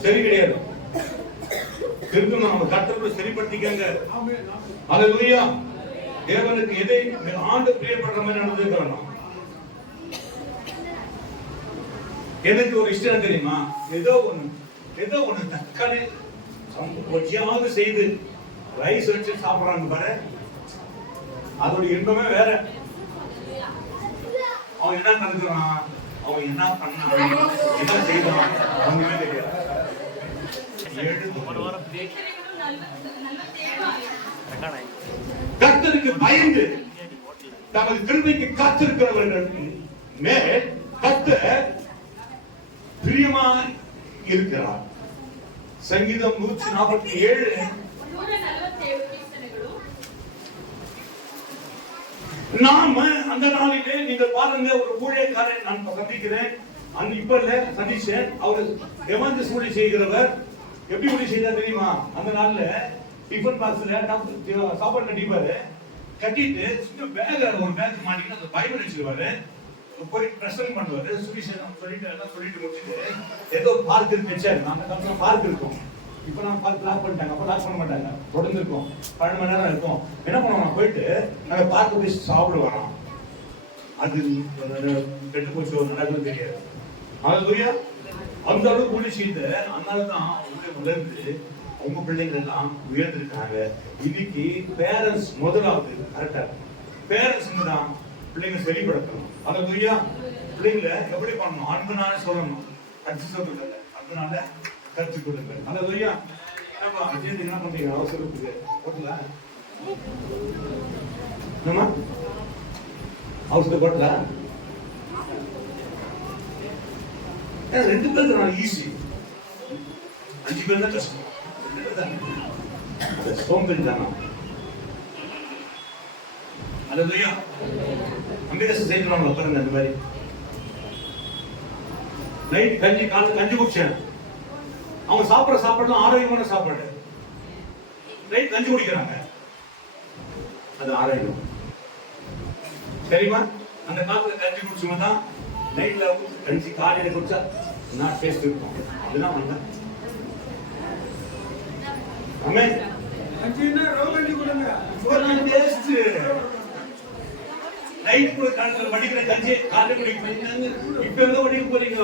சரி கிடையாது. திருத்தம் நம்ம கர்த்தரை சரிப்படுத்திக்கங்க. ஹalleluya. தேவனுக்கு எதை ஆண்டு பிரியப்படுற மாதிரி நடந்துக்கிறோம். எனக்கு ஒரு இஷ்டம் தெரியுமா? ஏதோ ஒண்ணு தக்காளி கொச்சியாவது செய்து ரைஸ் வச்சு சாப்பிடறாங்க பாரு, அதோட இன்பமே வேற. அவன் என்ன நடக்கிறான், அவன் என்ன பண்ணான், என்ன செய்வான், ஒண்ணுமே தெரியாது. கர்த்தருக்கு பயந்து தமது கிருபைக்கு காத்திருக்கிறவர்கள் மேல் கர்த்தர் பிரியமாய் இருக்கிறார். சங்கீதம் 147. நாம அந்த நாளிலே நீங்கள் பாருங்க, ஒரு ஊழியக்காரரை நான் சந்திக்கிறேன். இப்ப இல்ல சந்திச்சேன். அவர் எவந்து ஊழிய செய்கிறவர். எப்படி ஊழிய செய்தார் தெரியுமா? அந்த நாள்ல டிஃபன் பாக்ஸ்ல சாப்பாடு கட்டிப்பாரு, கட்டிட்டு சின்ன பேக், ஒரு பேக் மாட்டிட்டு அந்த பைபிள் வச்சிருவாரு, போய் பிரசங்கம் பண்ணுவாரு, சுவிசேஷம் சொல்லிட்டு எல்லாம் சொல்லிட்டு முடிச்சுட்டு ஏதோ பார்க் இருக்கு, அந்த காலத்துல பார்க் இருக்கும். இப்ப நம்ம பார்க் லாக் பண்ணிட்டாங்க, அப்ப லாக் பண்ண மாட்டாங்க, தொடர்ந்து இருக்கும், 12 மணி நேரம் இருக்கும். என்ன பண்ணுவோம், போயிட்டு நாங்க பார்க்க போய் சாப்பிட வரோம். அது கெட்டு போச்சு நடக்குது தெரியாது. அதுலயா அந்த அளவுக்கு ஊழி செய்து, அதனாலதான் உணர்ந்து உங்க பிள்ளைகள் எல்லாம் உயர்ந்திருக்காங்க. இன்னைக்கு பேரண்ட்ஸ் முதலாவது கரெக்டா, பேரண்ட்ஸ் தான் பிள்ளைங்க வெளிப்படுத்தணும். அதுலயா பிள்ளைங்களை எப்படி பண்ணணும், அன்புனால சொல்லணும், கட்சி சொல்றது அன்புனால கற்றுக் கொடுங்க. அதுலயா அஜய் என்ன பண்றீங்க, அவசரத்துக்கு போட்டல நம்ம அவசர போட்டல 2 பேருக்கு நான் ஈஸி, 5 பேர் தான் கஷ்டம். சோம்பேறி தானா? அல்லேலூயா. அம்பிகாசு செய்யறாங்க பாருங்க. அந்த மாதிரி நைட் கஞ்சி, காலைல கஞ்சி குடிச்சேன். அவங்க சாப்பிடுற சாப்பாடுலாம் ஆரோக்கியமான சாப்பாடு. நைட் கஞ்சி குடிக்கிறாங்க, அது ஆரோக்கியம் தெரியுமா? அந்த காலத்துல கஞ்சி குடிச்சவங்க தான் நைட்ல கஞ்சி காலையில குடிச்சா நான் டேஸ்ட் இருக்கும். அதுதான் வந்தா ஆமென். கஞ்சினா ரவ கஞ்சி கொடுங்க, ஒரு டேஸ்ட். நைட் கூட காலையில வடிக்கிற கஞ்சி காலையில குடிப்பீங்க. இப்ப எங்க வடிக்க போறீங்க?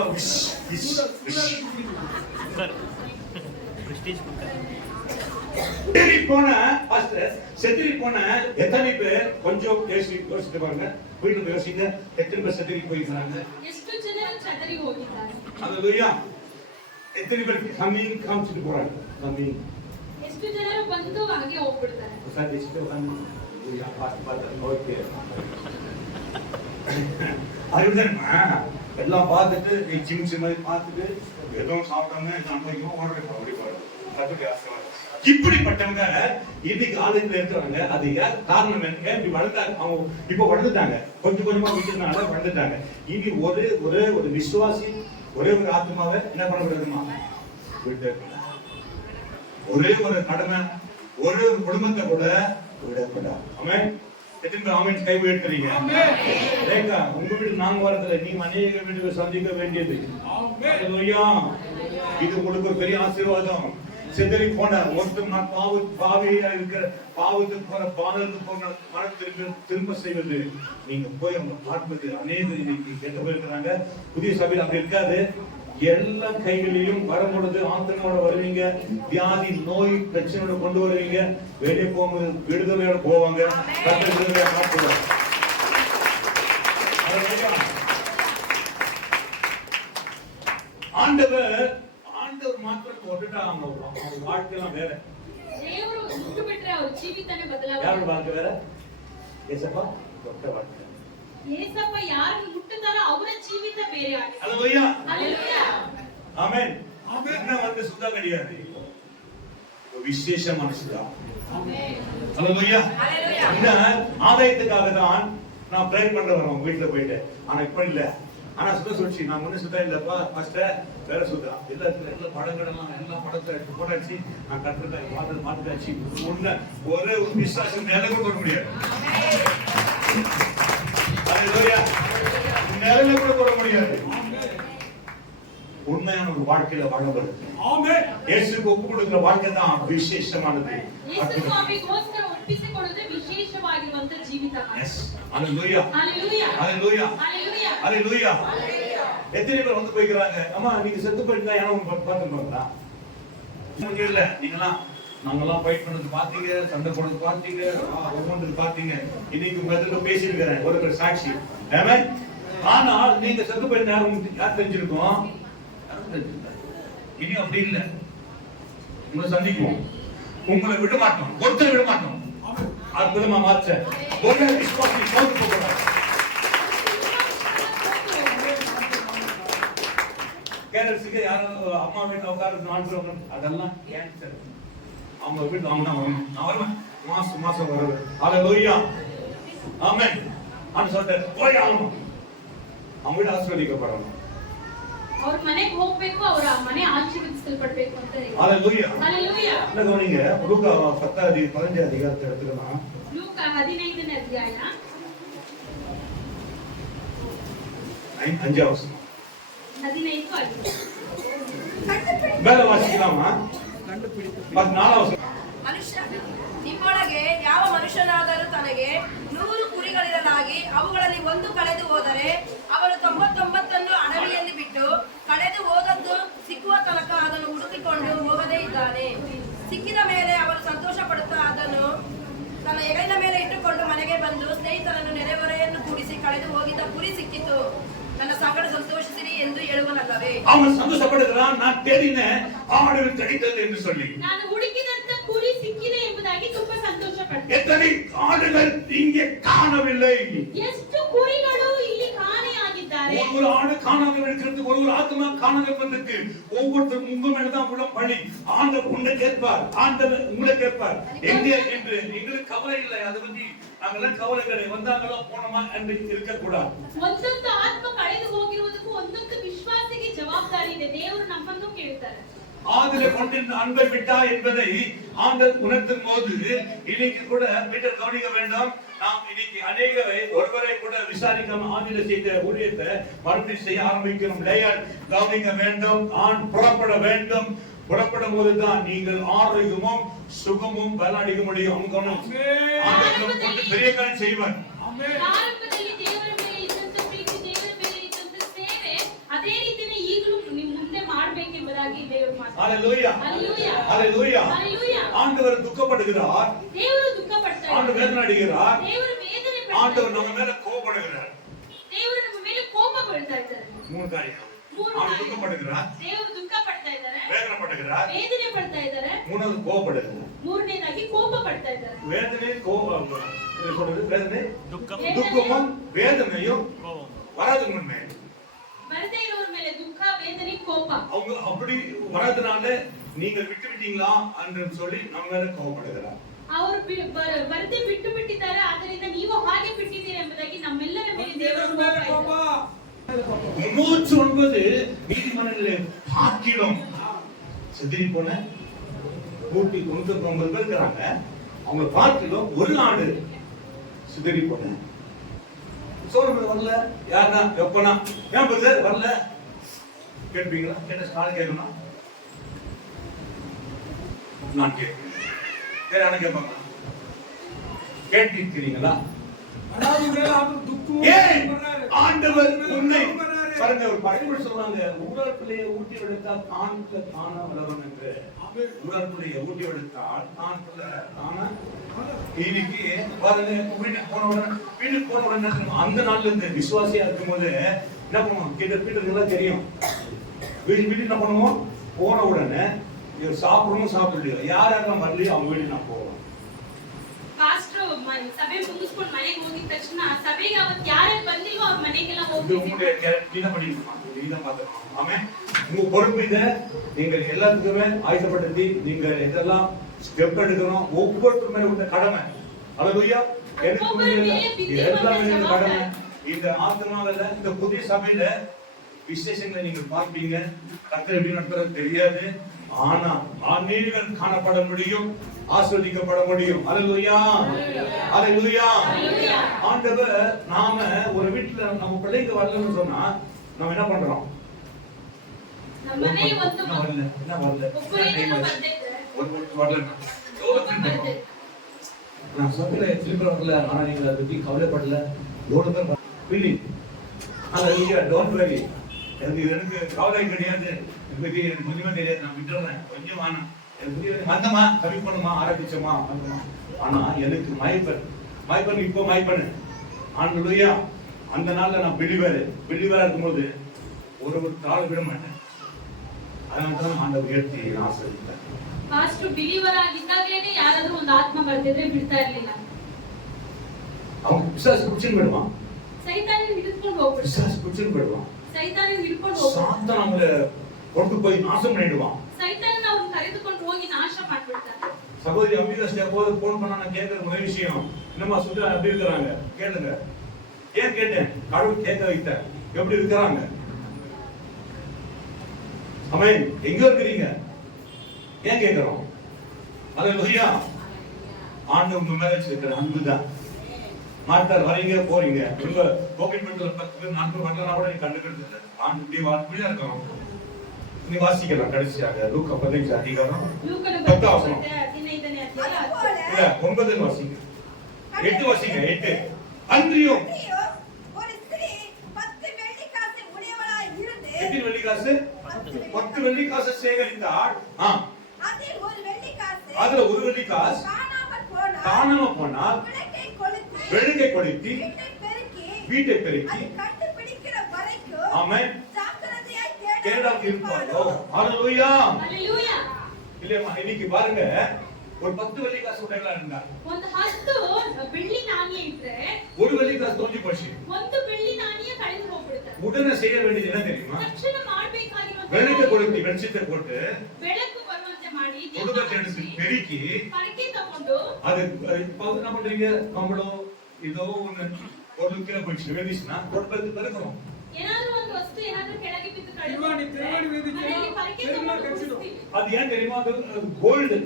செத்துரி போன எத்தனை பேர் கொஞ்சம் யோசிச்சு பாருங்க. வீட்டுல யோசிங்க, எத்தனை பேர் செத்துரி போயிருக்காங்க? அல்லேலூயா. ಎತ್ತನೆ ಬರ್ತಿ ಕಮ್ಮಿಂಗ್ ಕಾಮಿಸಿட்டு போறாங்க. ಕಮ್ಮಿಂಗ್ ಎಷ್ಟು ಜನರು ಬಂದು ಹಾಗೆ ಹೋಗ್ಬಿಡ್ತಾರೆ. ಸರ್ ಎಷ್ಟು ಬಂದು ಯಾ ಫಾಸ್ಟ್ பார்த்து ஓகே அறிவுதன்மா எல்லாம் பார்த்துட்டு ஜிம் மாதிரி பார்த்துட்டு ஏதோ சாப்பிட்டாங்க நான் போய் ஓடுறேன் அப்படி பாரு. அதுக்கு ஆசை. இப்படிப்பட்டவங்க இன்னைக்கு ஆளுங்க இருக்கிறாங்க. அது காரணம் என்ன? இப்படி வளர்ந்தாங்க. அவங்க இப்ப வளர்ந்துட்டாங்க, கொஞ்சம் கொஞ்சமா வீட்டுனால வளர்ந்துட்டாங்க. இனி ஒரே ஒரு விசுவாசி, ஒரே ஒரு ஆத்மாவை என்ன பண்ண விடுமா? ஒரே ஒரு கடமை, ஒரே ஒரு குடும்பத்தை கூட விடக்கூடாது. ஆமென். எத்தனை ஆமென் கை உயர்த்துறீங்க? ஏங்க உங்க வீட்டு நாங்க வரதுல நீ அநேக வீட்டுக்கு சந்திக்க வேண்டியது. ஹalleluya. இது உங்களுக்கு ஒரு பெரிய ஆசீர்வாதம். செதறி போன ஒருத்தர் நான் பாவியா இருக்கிற பாவத்துக்கு போன பாதத்துக்கு போன மனத்திற்கு திரும்ப செய்வது, நீங்க போய் அவங்க பார்ப்பது. அநேக இன்னைக்கு கெட்டு போயிருக்கிறாங்க. புதிய சபையில் அப்படி இருக்காது. எல்லா கைகளிலும் வரும்பொழுது ஆத்தனோட வருவீங்க, வியாதி நோய் பிரச்சனையோட கொண்டு வருவீங்க. வெளியே போகும்போது விடுதலையோட போவாங்க. ஆண்டவர் மாத்திரம் போட்டுட்டா அவங்க வாழ்க்கையெல்லாம் வேற. ದೇವರು ಮುಟ್ಟು ಬಿಟ್ರೆ ಅವ್ರ ಜೀವಿತನೇ ಬದಲಾವಣೆ. ಯಾರು வாழ்க்கை வேற? ஏசப்பா ದೊಡ್ಡ வாழ்க்கை. ஏசப்ப யாரನ್ನು ಮುಟ್ಟುತ್ತಾರೋ ಅವರ ಜೀವಿತ ಬೇರೆ ಆಗಿದೆ. ஹalleluya. ஹalleluya. ஆமென். ஆமென். என்ன வந்து சுத்தா கிடையாது, விசேஷமான சுத்தா. ஆமென். ஹalleluya. ஹalleluya. இந்த ஆதாயத்துக்காக தான் நான் ப்ரே பண்ண வரேன் வீட்ல போயிட்டு. ஆனா இப்ப இல்ல. ஆனா சுத்தம் சொல்லிச்சு, நான் முன்ன சுத்தம் இல்லப்பா, ஃபர்ஸ்ட் வேற சுத்தம். எல்லா படங்கள் எல்லாம் படத்தை எடுத்து போட்டாச்சு. நான் கட்டுறதை மாட்டாச்சு. ஒண்ணு ஒரே ஒரு விசுவாசம் நிலை கூட முடியாது. ஹalleluya. நிலையில கூட போட முடியாது. உண்மையான ஒரு வாழ்க்கையில வாழப்படுது. ஆமென். இயேசுக்கு ஒப்பு கொடுக்கிற வாழ்க்கை தான் விசேஷமானது. ಯೇಸು ಸ್ವಾಮಿಗೋಸ್ಕರ ಒಪ್ಪಿಸಿಕೊಳ್ಳುವುದು ವಿಶೇಷವಾಗಿರುವಂತ ಜೀವಿತ. Yes. Hallelujah. Hallelujah. Hallelujah. Hallelujah. Hallelujah. Hallelujah. எத்தனை பேர் வந்து போய்க்கிறாங்க, அம்மா நீங்க செத்து போயிட்டு தான் யாரும் பார்த்துருப்பாங்களா? இல்ல, நீங்களாம் நாங்கெல்லாம் ஃபைட் பண்ணது பாத்தீங்க, சண்டை போடுறது பாத்தீங்க, ஒவ்வொன்றது பாத்தீங்க. இன்னைக்கு உங்க இடத்துல பேசியிருக்கிறேன், ஒரு சாட்சி. ஆமென். ஆனால் நீங்க செத்து போயிட்டு யார் தெரிஞ்சிருக்கோம்? இனி அப்படி இல்லை. உங்களை சந்திக்குவோம், உங்களை விட மாட்டோம், ஒருத்தர் விட மாட்டோம். அற்புதமா மாற்ற ஒரு விசுவாசி சோர்ந்து போகிறார். கேரளத்துக்கு யாரும் அம்மா வீட்டுல உட்கார்ந்து அதெல்லாம் கேன்சர். அவங்க வீட்டுல அவங்க தான் வரணும். நான் வருவேன், மாசம் மாசம் வருவேன். ஹல்லேலூயா, ஆமென். நான் சொல்றேன், போய் ஆகணும். அவங்க வீடு ஆசீர்வதிக்கப்படணும். ಅವ್ರ ಮನೆಗೆ ಹೋಗ್ಬೇಕು, ಅವರ ಮನೆ ಆಶೀರ್ವದಿಸಲ್ಪಡಬೇಕು ಅಂತ ಹೇಳಿ. ஹல்லேலூயா, ஹல்லேலூயா. என்ன கவனிங்க, லூக்கா 10:15 அதிகாரத்தை எடுத்துக்கலாம். ಲೂಕ 15ನೇ ಅಧ್ಯಾಯ 5 வசனம். 15 மேல வாசிக்கலாமா? 14 வசனம். ಮನುಷ್ಯ ನಿಮ್ಮೊಳಗೆ ಯಾವ ಮನುಷ್ಯನಾದರೂ ತನಗೆ 100 ಕುರಿಗಳಿರಲಾಗಿ ಅವುಗಳಲ್ಲಿ ಒಂದು ಕಳೆದು ಹೋದರೆ ಅವನು 99 ಅಡವಿಯಲ್ಲಿ ಬಿಟ್ಟು ಕಳೆದು ಹೋದದ್ದು ಸಿಕ್ಕುವ ತನಕ ಅದನ್ನು ಹುಡುಕಿಕೊಂಡು ಹೋಗದೇ ಇದ್ದಾನೆ. ಸಿಕ್ಕಿದ ಮೇಲೆ ಅವನು ಸಂತೋಷ ಪಡುತ್ತಾ ಅದನ್ನು ತನ್ನ ಹೆಗಲಿನ ಮೇಲೆ ಇಟ್ಟುಕೊಂಡು ಮನೆಗೆ ಬಂದು ಸ್ನೇಹಿತರನ್ನು ನೆರೆಹೊರೆಯನ್ನು ಕೂಡಿಸಿ ಕಳೆದು ಹೋಗಿದ್ದ ಕುರಿ ಸಿಕ್ಕಿತು, ನನ್ನ ಸಂಗಡ ಸಂತೋಷಿಸಿರಿ ಎಂದು ಹೇಳುವನಲ್ಲವೇ? அவன் சந்தோஷப்படுகிறான், நான் தேடினேன் ஆடு கிடைத்தது என்று சொல்லி. ನಾನು ಹುಡುಕಿದಂತ ಕುರಿ ಸಿಕ್ಕಿದೆ ಎಂಬುದಾಗಿ ತುಂಬಾ ಸಂತೋಷ ಪಡ್ತಾನೆ. எத்தனை ஆடுகள் இங்கே காணவில்லை? ಎಷ್ಟು ಕುರಿಗಳು ಇಲ್ಲಿ ಕಾಣೆಯಾಗಿದ್ದಾರೆ. ஒரு ஆடு காணாமல் இருக்கிறது, ஒரு ஆத்மா காணாமல் வந்திருக்கு. ஒவ்வொருத்தரும் உங்க மேலதான் விட பழி. ஆண்டவர் உன்னை கேட்பார், ஆண்டவர் உங்களை கேட்பார். எங்கே என்று எங்களுக்கு கவலை இல்லை. அதை பத்தி நாங்கெல்லாம் கவலை கிடையாது. வந்தாங்களோ போனோமா என்று இருக்கக்கூடாது. ಒಂದೊಂದು ಆತ್ಮ ಕಳೆದು ಹೋಗಿರುವುದಕ್ಕೂ ಒಂದೊಂದು ವಿಶ್ವಾಸಿಗೆ ಜವಾಬ್ದಾರಿ ಇದೆ. ದೇವರು ನಮ್ಮನ್ನು ಕೇಳ್ತಾರೆ. ஆதில கொண்டிருந்த அன்பை விட்டா என்பதை ஆண்டவர் உணர்த்தும் போது இன்னைக்கு கூட பீட்டர் கவனிக்க வேண்டும். நாம் இன்னைக்கு அநேகரை ஒருவரை கூட விசாரிக்காம ஆதில செய்த ஊழியத்தை மறுபடியும் செய்ய ஆரம்பிக்கிறோம். லேயர் கவனிக்க வேண்டும். ஆண் புறப்பட வேண்டும். புறப்படும் போதுதான் நீங்கள் ஆரோக்கியமும் சுகமும் பலனடைய முடியும். ஆண்டவர் கொண்டு பெரிய காரியம் செய்வார். ಆರಂಭದಲ್ಲಿ ದೇವರ ಮೇಲೆ ಇದ್ದಂತ ಪ್ರೀತಿ, ದೇವರ ಮೇಲೆ ಇದ್ದಂತ ಸೇವೆ ಅದೇ ರೀತಿನೇ ಈಗಲೂ ನೀವು ಮುಂದೆ ಮಾಡಬೇಕೆಂಬುದಾಗಿ ದೇವರು ಮಾತಾಡ್ತಾರೆ. ஹல்லேலூயா, ஹல்லேலூயா, ஹல்லேலூயா. ஆண்டவர் துக்கப்படுகிறார், ದೇವರು ದುಃಖ ಪಡ್ತಾರೆ. ஆண்டவர் வேதனை அடைகிறார், ದೇವರು ವೇದನೆ ಪಡ್ತಾರೆ. ஆண்டவர் நம்ம மேல கோபப்படுகிறார். ದೇವರು ನಮ್ಮ ಮೇಲೆ ಕೋಪಗೊಳ್ತಾ ಇದ್ದಾರೆ. மூணு காரியம். ஆண்டவர் துக்கப்படுகிறார், ದೇವರು ದುಃಖ ಪಡ್ತಾ ಇದ್ದಾರೆ, வேதனை படுகிறார், ವೇದನೆ ಪಡ್ತಾ ಇದ್ದಾರೆ, மூணாவது கோபப்படுகிறார். ಮೂರನೇದಾಗಿ ಕೋಪ ಪಡ್ತಾ ಇದ್ದಾರೆ. வேதனை கோபம் சொல்றது, வேதனை ದುಃಖಂ துக்கமும் வேதனையும் ಕೋಪಂ வராதுக்கு முன்னே ಬರದೇ ಇರೋರ ಮೇಲೆ ದುಃಖ, ವೇದನೆ, ಕೋಪ. அவங்க அப்படி வரதுனால நீங்க விட்டு விட்டீங்களா என்று சொல்லி நம்ம மேல கோபப்படுகிறார். ಅವರು ಬರದೇ ಬಿಟ್ಟು ಬಿಟ್ಟಿದ್ದಾರೆ, ಆದ್ದರಿಂದ ನೀವು ಹಾಗೆ ಬಿಟ್ಟಿದ್ದೀರಿ ಎಂಬುದಾಗಿ ನಮ್ಮೆಲ್ಲರ ಮೇಲೆ ದೇವರು ಕೋಪ ಇದೆ. 309 நீதிமன்றங்களிலே பார்க்கிறோம். சிதறி போன 199 பேர் இருக்காங்க. அவங்க பார்க்கிறோம். ஒரு ஆடு சிதறி போன சோறு வரல. யாருன்னா எப்பனா ஏன் பிரதர் வரல கேட்பீங்களா? கேட்ட கால் கேட்கணும். நான் கேட்கிறேன். வேற யாரும் கேட்பாங்களா? கேட்டிருக்கிறீங்களா? ஆண்டவர் உன்னை பாருங்க, ஒரு பழமொழி சொல்றாங்க, உடற்பிள்ளையை ஊட்டி எடுத்தால் தான் தானா வளரும் என்று. உடற்பிள்ளையை ஊட்டி எடுத்தால் தான் தானா. இன்னைக்கு பாருங்க, வீட்டுக்கு போன உடனே அந்த நாள்ல இருந்து விசுவாசியா இருக்கும் போது என்ன பண்ணுவோம்? வீட்டுக்கு தெரியும். வீட்டுக்கு என்ன பண்ணுவோம்? போன உடனே சாப்பிடணும், சாப்பிடலையோ யார் யாரெல்லாம் வரலையோ அவங்க வீட்டுக்கு நான் போவோம். ಪಾಸ್ಟರ್ ಸಭೆ ಮುಗಿಸ್ಕೊಂಡು ಮನೆಗೆ ಹೋಗಿದ ತಕ್ಷಣ ಸಭೆಗೆ ಅವತ್ತು ಯಾರ್ಯಾರು ಬಂದಿಲ್ವೋ ಅವ್ರ ಮನೆಗೆಲ್ಲ ಹೋಗ್ತೀವಿ. உங்க பொறுப்பு இதை நீங்கள் எல்லாத்துக்குமே ஆயத்தப்படுத்தி நீங்க இதெல்லாம் ஸ்டெப் எடுக்கணும். ஒவ்வொருத்தர் மேல உள்ள கடமை. ஹல்லேலூயா. எனக்கு எல்லாமே கடமை. இந்த ஆத்மாவில இந்த புதிய சபையில விசேஷங்களை நீங்க பார்ப்பீங்க. கர்த்தர் எப்படி நடத்துறது தெரியாது. ஆனா ஆன்மீகங்கள் காணப்பட முடியும், ஆசீர்வதிக்கப்பட முடியும். ஹல்லேலூயா, ஹல்லேலூயா. ஆண்டவர் நாம ஒரு வீட்டுல நம்ம பிள்ளைங்க வரலன்னு சொன்னா நம்ம என்ன பண்றோம்? நான் சொல்றேன் திருப்பி வரல. ஆனா நீங்க அதை பத்தி கவலைப்படல. Don't worry. எனக்கு கவலை கிடையாது, எனக்கு கொஞ்சமா தெரியாது, நான் விட்டுறேன், கொஞ்சம் வேணாம், எனக்கு வந்தமா கம்மி பண்ணுமா ஆரம்பிச்சோமா வந்தமா. ஆனா எனக்கு மயப்பன் இப்போ மயப்பண்ணு ஆண்டலுயா. அந்த நாள்ல நான் பிலிவரா இருக்கும்போது ஒரு கால விட மாட்டேன். அதனாலதான் ஆண்டவர் உயர்த்தி ஆசீர்வதித்தார். ಪಾಸ್ಟರ್ ಬಿಲೀವರ್ ಆಗಿದ್ದಾಗಲೇನೆ ಯಾರಾದ್ರೂ ಒಂದು ಆತ್ಮ ಬರ್ತಿದ್ರೆ ಬಿಡ್ತಾ ಇರ್ಲಿಲ್ಲ. அவன் பிசாசு குடிச்சுன்னு போயிடுவான், ಸೈತಾನನ ಹಿಡಿದುಕೊಂಡು ಹೋಗ್ಬಿಡ್ತಾನೆ. பிசாசு குடிச்சுன்னு போயிடுவான், ಸೈತಾನನ ಹಿಡ್ಕೊಂಡು ಹೋಗ್ಬಿಡ್ತಾನೆ. சாத்தான் அவங்களை கொண்டு போய் நாசம் பண்ணிடுவான். ಸೈತಾನನ ಅವ್ರನ್ನ ಕರೆದುಕೊಂಡು ಹೋಗಿ ನಾಶ ಮಾಡ್ಬಿಡ್ತಾನೆ. சகோதரி அம்பிகாஸ்ட போது போன் பண்ணா நான் கேட்கற ஒரே விஷயம், என்னமா சுதா எப்படி இருக்கிறாங்க கேளுங்க. ஏன் கேட்டேன், கடவுள் கேட்க வைத்தார், எப்படி இருக்கிறாங்க. ஆமென். எங்க இருக்கிறீங்க ஏன் கேட்கிறோம். அல்லேலூயா. ஆண்டவர் உங்க மேல வச்சிருக்கிற அன்புதான். மார்த்தார் வரீங்க போறீங்க, உங்க கோபிட் மண்டல 10 பேர் 4 பேர் வரலனா கூட நீ கண்டுக்கிறது இல்லை. ஆண்டு இப்படி வார்த்தையா இருக்கணும். நீ வாசிக்கலாம் கடைசியாக லூக்கா 15 அதிகாரம் ಲೂಕನ 10 வசனம். 15ನೇ ಅಧ್ಯಾಯ. இல்ல 9 வாசிங்க, 8 வாசிங்க. 8 அன்றியும் ஒரு ஸ்திரீ 10 வெள்ளிக்காசு உடையவளாய் இருந்து 8 வெள்ளிக்காசு 10 வெள்ளிக்காசு சேகரித்தாள். அதில் ஒரு வெள்ளிக்காசு அதுல ஒரு வெள்ளிக்காசு காணாம போனால் விளக்கை கொளுத்தி வீட்டை பெருக்கி கண்டுபிடிக்கிற வரைக்கும் ஆமென் ஜாக்கிரதையாய் தேடாம இருப்பாளோ. ஹalleluya. ಹಲ್ಲೆಲೂಯಾ. இல்லையா இன்னைக்கு பாருங்க, ஒரு 10 வெள்ளிக்காசு உடையவளா இருந்தா ಒಂದು 10 ಬೆಳ್ಳಿ ನಾಣ್ಯ ಇದ್ರೆ ஒரு வெள்ளிக்காசு தொலைஞ்சு போச்சு. ಒಂದು ಬೆಳ್ಳಿ ನಾಣ್ಯ ಕಳೆದು ಹೋಗ್ಬಿಡುತ್ತೆ. உடனே செய்ய வேண்டியது என்ன தெரியுமா, ತಕ್ಷಣ ಮಾಡಬೇಕಾಗಿರುವಂತ விளக்கை கொளுத்தி வெளிச்சத்தை போட்டு ಬೆಳಕು ಬರುವಂತೆ ಮಾಡಿ குடும்பத்தை எடுத்து பெருக்கி ಪರಕೆ ತಗೊಂಡು அது இப்போ என்ன பண்றீங்க, கம்பளம் ஏதோ ஒண்ணு ஒரு கிலோ போயிடுச்சு வெளிச்சுன்னா குடும்பத்தை பெருக்கணும். ಏನಾದ್ರೂ ಒಂದು ವಸ್ತು ಏನಾದ್ರೂ ಕೆಳಗೆ ಬಿದ್ದು ತಿರುವಾಣಿ ವೇದಿಕೆ ಮನೆಯಲ್ಲಿ ಪರಕೆ ತಗೊಂಡು ಕೂರಿಸ್ತೀವಿ. அது ஏன் தெரியுமா, அது கோல்டு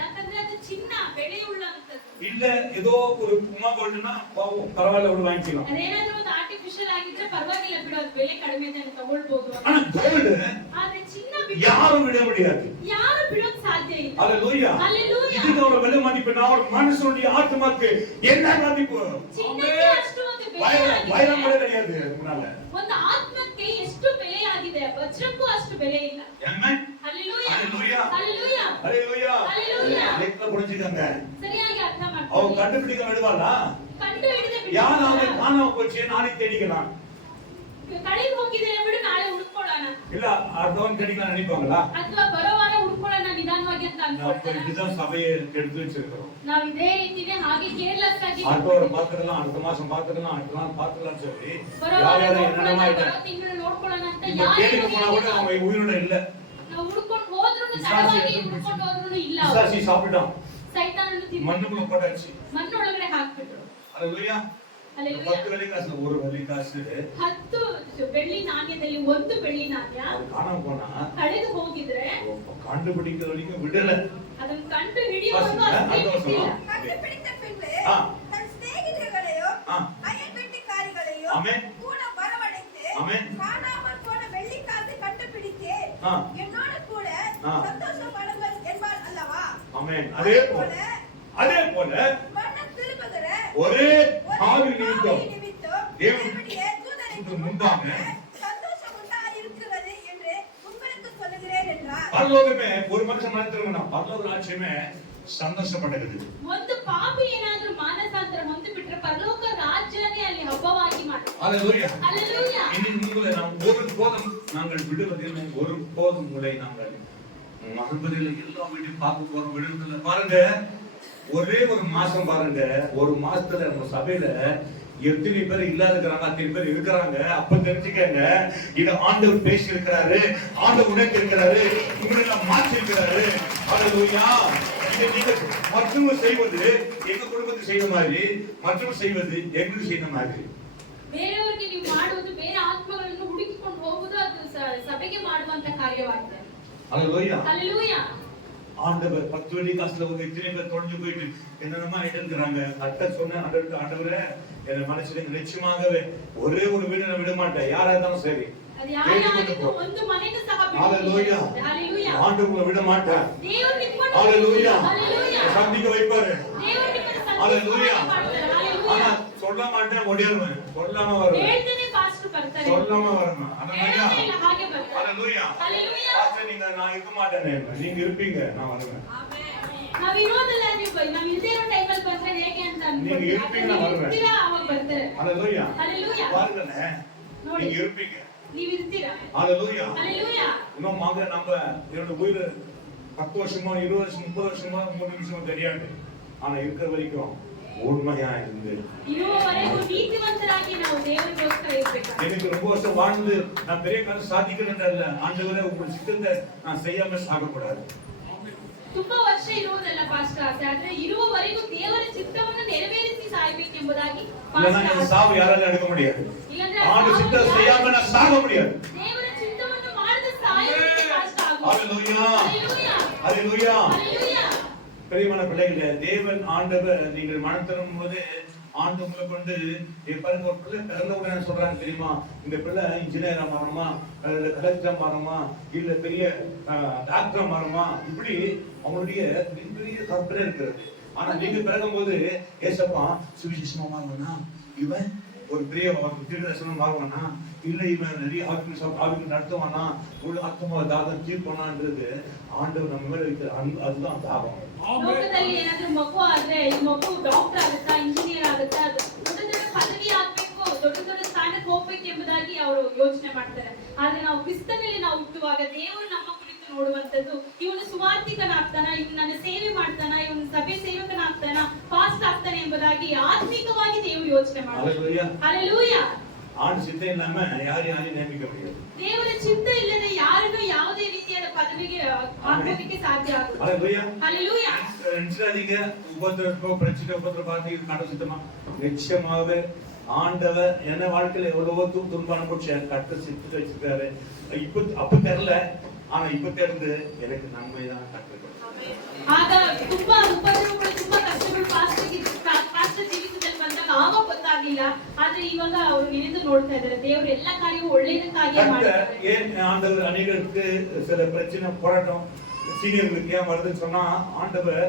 ಯಾಕಂದ್ರೆ ಅದು ಚಿನ್ನ ಬೆಲೆಯುಳ್ಳಂತದ್ದು. இல்ல ஏதோ ஒரு உமா கோல்டுனா பரவாயில்ல ஒரு வாங்கிக்கலாம். ಅದೇನಾದ್ರೂ ಒಂದು ಆರ್ಟಿಫಿಷಿಯಲ್ ಆಗಿದ್ರೆ ಪರವಾಗಿಲ್ಲ ಬಿಡು, ಅದು ಬೆಲೆ ಕಡಿಮೆ ಇದೆ ಅಂತ ತಗೊಳ್ಬಹುದು. ஆனா கோல்டு ಆದ್ರೆ ಚಿನ್ನ யாரும் விட முடியாது. ಯಾರು ಬಿಡೋಕ್ ಸಾಧ್ಯ ಇಲ್ಲ. ஹalleluya. ஹalleluya. இதுக்கு ஒரு விலை மதிப்பு ஒரு மனுஷனுடைய ஆத்மாக்கு என்ன மதிப்பு. ಚಿನ್ನಕ್ಕೆ ಅಷ್ಟು ಒಂದು வைரம் கூட கிடையாது முன்னால. ಒಂದು ಆತ್ಮಕ್ಕೆ ಎಷ್ಟು ಬೆಲೆ ಆಗಿದೆ, ವಜ್ರಕ್ಕೂ ಅಷ್ಟು ಬೆಲೆ ಇಲ್ಲ. ಆಮೆನ್. ஹalleluya. ஹalleluya. ஹalleluya. ஹalleluya. ஹalleluya. லேக்க புரிஞ்சுக்கங்க. சரியாಗಿ ಅರ್ಥ அவ ಮಾಡ್ಕೊಳ್ಳಿ. கண்டுபிடிக்க விடுவாளா, ಕಂಡು ಹಿಡಿದು ಬಿಡು. யார் அவளை காணாம போச்சு நாளைக்கு தேடிக்கலாம். ಕಳೆದು ಹೋಗಿದೆ ಬಿಡು, ನಾಳೆ ಹುಡುಕೊಳ್ಳೋಣ. இல்ல அடுத்தவன் தேடிக்கலாம் நினைப்பாங்களா. ಅಥವಾ ಬರೋ ವಾರ ಹುಡುಕೊಳ್ಳೋಣ ನಿಧಾನವಾಗಿ ಅಂತ ಅನ್ಕೊಳ್ತಾರೆ. இதுதான் சபையை எடுத்து வச்சிருக்கிறோம். ನಾವು ಇದೇ ರೀತಿನೇ ಹಾಗೆ ಕೇರ್ಲೆಸ್ ಆಗಿ அடுத்த வாரம் பாத்துக்கலாம், அடுத்த மாசம் பாத்துக்கலாம், அடுத்த நாள் பாத்துக்கலாம் சொல்லி ಬರೋ யார் ವಾರ யாரை ನೋಡ್ಕೊಳ್ಳೋಣ, என்னென்ன ಬರೋ ತಿಂಗಳು ನೋಡ್ಕೊಳ್ಳೋಣ ಅಂತ இப்ப தேடிட்டு போனா கூட ಯಾರು அவன் உயிரோட இல்ல. ನಾವು ಹುಡುಕೊಂಡು ಹೋದ್ರೂ ತಡವಾಗಿ ಹುಡುಕೊಂಡು ಹೋದ್ರೂ ಇಲ್ಲ. பிசாசு சாப்பிட்டான், ಸೈತಾನನು ತಿಂದು மண்ணுக்குள்ள போட்டாச்சு. ಮಣ್ಣೊಳಗಡೆ ಹಾಕ್ಬಿಟ್ರು. ஹalleluya. ಹಲ್ಲೆಲೂಯಾ. 10 வெள்ளிக்காசு ஒரு வெள்ளிக்காசு 10 ಬೆಳ್ಳಿ ನಾಣ್ಯದಲ್ಲಿ ಒಂದು ಬೆಳ್ಳಿ ನಾಣ್ಯ அது காணாம போனா ಕಳೆದು ಹೋಗಿದ್ರೆ கண்டுபிடிக்கிற வரைக்கும் விடல. ಅದನ್ನು ಕಂಡು ಹಿಡಿಯುವವರೆಗೂ ಅಷ್ಟೇ ಬಿಟ್ಟಿಲ್ಲ. கண்டுபிடித்த பின்பு ஆ. தன் சிநேகிதர்களையும் ஆ. அயல் வீட்டுக்காரிகளையும் ஆமென். கூட வரவழைத்து ஆமென். காணாமல் போன வெள்ளிக்காசை கண்டுபிடித்தேன், ஆ. என்னோடு கூட ஆ. சந்தோஷப்படுங்கள் என்பார் அல்லவா. ஆமென். அதே போல மனம் திரும்புகிற ஒரே ஒரு ஆவி பாவி நிமித்தம் நிமித்தம் தேவன் தேவனுடைய தூதனுக்கு முன்பாக சந்தோஷம் உண்டாயிருக்கிறது என்று உங்களுக்கு சொல்லுகிறேன் என்றார். பரலோகமே ஒரு மனுஷன் மனத்திருந்தா பரலோக ராஜ்யமே சந்தோஷப்பட்டது. ಒಂದು ಪಾಪಿ ಏನಾದ್ರೂ ಮಾನಸಾಂತರ ಹೊಂದಿ ಬಿಟ್ರೆ ಪರಲೋಕ ರಾಜ್ಯನೇ ಅಲ್ಲಿ ಹಬ್ಬವಾಗಿ ಮಾಡ್ತಾರೆ. ஹalleluya. ஹalleluya. இன்னைக்கு உங்களை நாம் ஒரு போதும் நாங்கள் விடுவதில்லை, ஒரு போதும் உங்களை நாங்கள் மறப்பதில்லை. எல்லா வீட்டையும் பார்க்க போறோம், விடுவதில்லை. பாருங்க ஒரே ஒரு மாசம் பாருங்க, ஒரு மாசத்துல நம்ம சபையில எத்தனை பேர் இல்லாதக்கிறாங்க, அத்தனை பேர் இருக்கிறாங்க. அப்ப தெரிஞ்சுக்கங்க, இது ஆண்டவர் பேசி இருக்கிறாரு, ஆண்டவர் உனக்கு இருக்கிறாரு, உங்களை எல்லாம் மாற்றி இருக்கிறாரு. ஹalleluya. நீங்க மற்றவங்க செய்வது எங்க குடும்பத்தை செய்த மாதிரி, மற்றவங்க செய்வது எங்களுக்கு செய்த மாதிரி. ಬೇರೆಯವರಿಗೆ ನೀವು ಮಾಡುವುದು, ಬೇರೆ ಆತ್ಮಗಳನ್ನು ಹುಡುಕಿಕೊಂಡು ಹೋಗುವುದು ಅದು ಸಭೆಗೆ ಮಾಡುವಂತ ಕಾರ್ಯವಾಗಿದೆ. ஹalleluya. ஹalleluya. ஆண்டவர் 10 வெள்ளிக்காசுல ஒரு இத்தனை பேர் தொலைஞ்சு போயிட்டு என்னென்னமா எடுக்கிறாங்க. கட்ட சொன்ன ஆண்டவரே என் மனசுல நிச்சயமாகவே ஒரே ஒரு வீடு நான் விட மாட்டேன், யாரா இருந்தாலும் சரி. ಅದು ಯಾರಾಗಿದ್ದು ಒಂದು ಮನೆಗೂ ಸಹ ஹalleluya. ஹalleluya. ஆண்டவரை விட மாட்டேன். ದೇವರು ನಿಮ್ಮನ್ನು ஹalleluya. ஹalleluya. சந்திக்க வைப்பாரு. ದೇವರು ನಿಮ್ಮನ್ನು ஹalleluya. ಮಾಡ್ತಾರೆ. ஆனா ஹalleluya. சொல்ல மாட்டேன், ஓடிடுவேன். சொல்லாம வருவேன். ಹೇಳ್ತೇನೆ ಪಾಸ್ ಪಾಸ್ಟರ್ ಬರ್ತಾರೆ சொல்லாம வரணும். ಹೇಳೋದೇ ಇಲ್ಲ, ಹಾಗೆ ಬರ್ತಾರೆ. ஹalleluya. Hallelujah. பாஸ்டர் நீங்க நான் இருக்க மாட்டேனே, நீங்க இருப்பீங்க, நான் வருவேன். ನಾವ್ ಇರೋದಿಲ್ಲ, ನಾವ್ ಇಲ್ದೇ ಇರೋ ಟೈಮಲ್ಲಿ ಬಂದ್ರೆ ಹೇಗೆ ಅಂತ நீங்க இருப்பீங்க, நான் வருவேன். ಇರ್ತೀರಾ, ಅವಾಗ ಬರ್ತಾರೆ. ஹalleluya. Hallelujah. பாருங்கண்ணே, ನೋಡಿ. நீங்க இருப்பீங்க. ನೀವ್ ಇರ್ತೀರಾ. ஹalleluya. Hallelujah. இன்னும் மக நம்ம என்னோட உயிர் 10 வருஷமோ 20 வருஷம் 30 வருஷமோ 3 நிமிஷமோ தெரியாது. ஆனா இருக்கிற வரைக்கும் உண்மையா இருந்து ಇರುವವರೆಗೂ ನೀತಿವಂತರಾಗಿ ನಾವು ದೇವರಿಗೋಸ್ಕರ ಇರಬೇಕು. எனக்கு ரொம்ப வருஷம் வாழ்ந்து நான் பெரிய காரியம் சாதிக்கிறேன்றல்ல, ஆண்டவரே உங்க சித்தத்தை நான் செய்யாம சாகக்கூடாது. ತುಂಬಾ ವರ್ಷ ಇರುವುದಲ್ಲ ಪಾಸ್ಟರ್ ಆಸೆ, ಆದ್ರೆ ಇರುವವರೆಗೂ ದೇವರ ಚಿತ್ತವನ್ನು ನೆರವೇರಿಸಿ ಸಾಯಬೇಕೆಂಬುದಾಗಿ இல்லைன்னா இந்த சாவு யாராலும் எடுக்க முடியாது. ஆண்டு சித்தம் செய்யாம நான் சாக முடியாது. ದೇವರ ಚಿತ್ತವನ್ನು ಮಾಡದೆ ಸಾಯಬೇಕು ಪಾಸ್ಟರ್ ಆಗುವುದು. ஹalleluya. Hallelujah. ஹalleluya. Hallelujah. பிரியமான பிள்ளைகளே, தேவன் ஆண்டவர் நீங்கள் மனம் தரும் போது ஆண்டு உங்களை கொண்டு பாருங்க, ஒரு பிள்ளை பிறந்த உடனே சொல்றாங்க தெரியுமா, இந்த பிள்ளை இன்ஜினியரா மாறுமா, கலெக்டரா மாறுமா, இல்ல பெரிய டாக்டரா மாறுமா, இப்படி அவங்களுடைய பெரிய கற்பனை இருக்கிறது. ஆனா நீங்க பிறக்கும் போது ஏசப்பா சுவிசேஷமா மாறுவானா, இவன் ஒரு பெரிய தீர்க்கதரிசனம் மாறுவானா, இல்ல இவன் நிறைய ஆவிக்கு நடத்துவானா, ஒரு ஆத்மா தாகம் தீர்ப்பானான்றது ஆண்டவர் நம்ம மேல வைக்கிற அதுதான் தாகம். ಲೋಕದಲ್ಲಿ ಏನಾದ್ರೂ ಮಗು ಆದ್ರೆ ಈ ಮಗು ಡಾಕ್ಟರ್ ಆಗುತ್ತಾ, ಇಂಜಿನಿಯರ್ ಆಗುತ್ತಾ, ದೊಡ್ಡ ದೊಡ್ಡ ಪದವಿ ಆಗ್ಬೇಕು, ದೊಡ್ಡ ದೊಡ್ಡ ಸ್ಥಾನಕ್ಕೆ ಹೋಗ್ಬೇಕು ಎಂಬುದಾಗಿ ಅವರು ಯೋಚನೆ ಮಾಡ್ತಾರೆ. ಆದ್ರೆ ನಾವು ಕ್ರಿಸ್ತನಲ್ಲಿ ನಾವು ಹುಟ್ಟುವಾಗ ದೇವರು ನಮ್ಮ ಕುರಿತು ನೋಡುವಂತದ್ದು, ಇವನು ಸುವಾರ್ತಿಕನಾಗ್ತಾನ, ಇವನು ನನ್ನ ಸೇವೆ ಮಾಡ್ತಾನ, ಇವನು ಸಭೆ ಸೇವಕನಾಗ್ತಾನ, ಫಾಸ್ಟ್ ಆಗ್ತಾನೆ ಎಂಬುದಾಗಿ ಆತ್ಮಿಕವಾಗಿ ದೇವರು ಯೋಚನೆ ಮಾಡ್ತಾರೆ. ಹಲ್ಲೆಲೂಯಾ. ஆண்டு சித்தம் இல்லாம யாரையும் நியமிக்க முடியாது. ದೇವರ ಚಿತ್ತ ಇಲ್ಲದೆ ಯಾರನ್ನು ಯಾವುದೇ ರೀತಿಯಾದ ಪದವಿಗೆ ಹಾಕೋದಕ್ಕೆ ಸಾಧ್ಯ ಆಗುತ್ತದೆ. ஹalleluya. ஹalleluya. நிச்சயமாக உபத்திரவோ பிரச்சனை உபத்திரவாதி காட்ட சித்தமா நிச்சயமாகவே ஆண்டவர் என்ன வாழ்க்கையில எவ்வளவோ துன்பம் அனுபவிச்சாரு, கட்ட சித்து வச்சிருக்காரு. அப்ப தெரியல, ஆனா இப்ப தெரிந்து எனக்கு நன்மைதான் கற்றுக்கொள்ளும். ಆಗ ತುಂಬಾ ಉಪದ್ರವಗಳು, ತುಂಬಾ ಕಷ್ಟಗಳು ಪಾಸ್ಟರ್ ಜೀವಿತದಲ್ಲಿ ಬಂದಾಗ ಆವಾಗ ಗೊತ್ತಾಗ್ಲಿಲ್ಲ, ಆದ್ರೆ ಇವಾಗ ಅವರು ನೆನೆದು ನೋಡ್ತಾ ಇದ್ದಾರೆ, ದೇವರು ಎಲ್ಲಾ ಕಾರ್ಯವೂ ಒಳ್ಳೆಯದಕ್ಕಾಗಿ ಮಾಡ್ತಾರೆ. ஏன் ஆண்டவர் அநேகருக்கு சில பிரச்சனை போராட்டம் சீனியர்களுக்கு ஏன் வருதுன்னு சொன்னா, ஆண்டவர்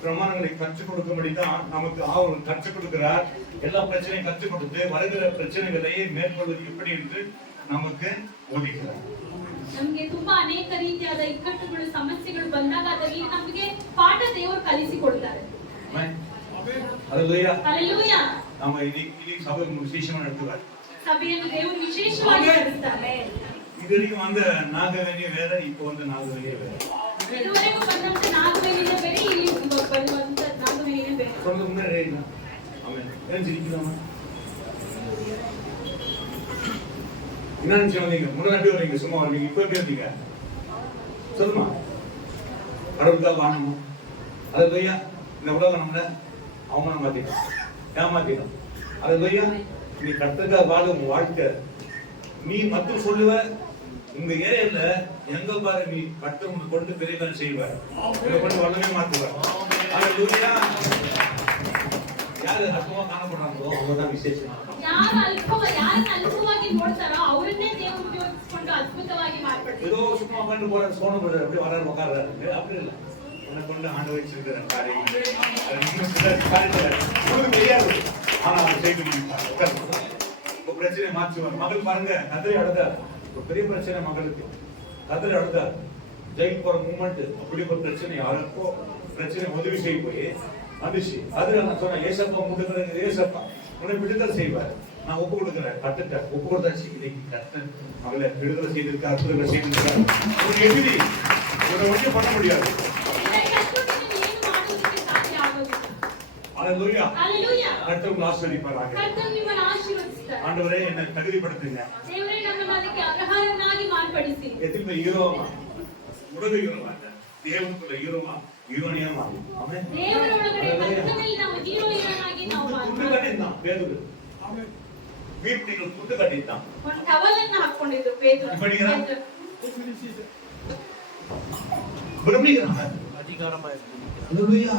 பிரமாணங்களை கற்றுக் கொடுக்கும்படிதான் நமக்கு அவர் கற்றுக் கொடுக்கிறார். எல்லா பிரச்சனையும் கற்றுக் கொடுத்து வருகிற பிரச்சனைகளை மேற்கொள்வது எப்படி என்று நமக்கு போதிக்கிறார். ನಮ್ಗೆ ತುಂಬಾ ಅನೇಕ ರೀತಿಯಾದ ಇಕ್ಕಟ್ಟುಗಳು, ಸಮಸ್ಯೆಗಳು ಬಂದಾಗ ಅದರಲ್ಲಿ ನಮಗೆ ಪಾಠ ದೇವರು ಕಲಿಸಿ ಕೊಡ್ತಾರೆ. ஹalleluya. ಹಲ್ಲೆಲೂಯಾ. நம்ம இன்னைக்கு சபை விசேஷமா நடத்துவார். ಸಭೆಯನ್ನು ದೇವರು ವಿಶೇಷವಾಗಿ ನಡೆಸ್ತಾರೆ. இதுவரைக்கும் வந்த நாகவேணி வேற, இப்போ வந்து நாகவேணி வேற. ಇದುವರೆಗೂ ಬಂದಂತ ನಾಗವೇಣಿನೇ ಬೇರೆ, ಇಲ್ಲಿ ಬರುವಂತ ನಾಗವೇಣಿನೇ ಬೇರೆ. சொல்றது முன்னாடி ஆமென். ஏன் சிரிக்கிறோமா? என்ன நினைச்சீங்க? முன்னாடி வரீங்க, சும்மா வரீங்க, இப்போ எப்படி இருக்கீங்க? சொல்லுமா. கடவுளுக்கா வாழணுமா? அது பையா இந்த உலகம் நம்மள அவமானம் மாத்திடும், ஏமாத்திடும். அது பையா நீ கர்த்தருக்கா வாழும் வாழ்க்கை, நீ மட்டும் சொல்லுவ. உங்க ஏரியால எங்க பாரு நீ கர்த்தர் கொண்டு பெரிய காரியம் செய்வ, உன்னை கொண்டு வல்லமே மாத்துவ. ஹalleluya. ಯಾರು ಅಲ್ಪವಾಗಿ ಕಾಣப்படுறாங்களோ அவங்கதான் விசேஷம். ಯಾರು ಅಲ್ಪವಾಗಿ ನೋಡ್ತಾರೋ ಅವರನ್ನೇ ದೇವರು ಉಪಯೋಗಿಸಿಕೊಂಡು ಅದ್ಭುತವಾಗಿ ಮಾಡ್ತಾರೆ. ஏதோ சும்மா பண்ணி போற சோனம் போற அப்படி வராரு உட்கார்றாரு, அப்படி இல்ல. உன்னை கொண்டு ஆண்டு வச்சிருக்கிற காரியம் உங்களுக்கு தெரியாது, ஆனா அதை செய்து முடிப்பார். ஒரு பிரச்சனை மாற்றுவார். மகள் பாருங்க, கத்திரி அழுதார். ஒரு பெரிய பிரச்சனை மகளுக்கு கத்திரி அழுதார். ஜெயிலுக்கு போற மூமெண்ட், அப்படி ஒரு பிரச்சனை யாருக்கோ பிரச்சனை உதவி செய்ய போய் வந்துச்சு. அதுல நான் சொன்னேன், ஏசப்பா முடுக்கிறது, ஏசப்பா உன்னை விடுதலை செய்வார், நான் ஒப்பு கொடுக்குறேன், கத்துட்டேன், ஒப்பு கொடுத்தாச்சு. இன்னைக்கு கத்தன் மகளை விடுதலை செய்திருக்கார், அற்புதங்களை செய்திருக்கார். ஒரு எதிரி உன்னை ஒன்றும் பண்ண முடியாது. ஹalleluya. ஹalleluya. கர்த்தர் ஆசீர்வதிப்பாராக. கர்த்தர் ನಿಮ್ಮನ್ನು ಆಶೀರ್ವದಿಸುತ್ತಾರೆ. ஆண்டவரே என்னை தகுதிப்படுத்துங்க. ದೇವರೇ ನಮ್ಮನ್ನು ಅದಕ್ಕೆ ಅರ್ಹರನ್ನಾಗಿ ಮಾರ್ಪಡಿಸಿ. எதிர்ப்பு ஹீரோவா, உடவு ஹீரோவா, தேவனுக்குள்ள ஹீரோவா, ஹீரோனியமா. ஆமென். ದೇವರ ಒಳಗಡೆ ಕರ್ತನಲ್ಲಿ ನಾವು ಹೀರೋಯಿನಾಗಿ ನಾವು துண்டு கட்டித்தான் பேதுரு. ஆமென். வீட்டுக்குள்ள துண்டு கட்டித்தான். ಒಂದು ಟವಲ್ ಅನ್ನು ಹಾಕೊಂಡಿದ್ರು ಪೇತ್ರ. பிரமிக்கிறான். அதிகாரமா இருக்கு. ஹalleluya.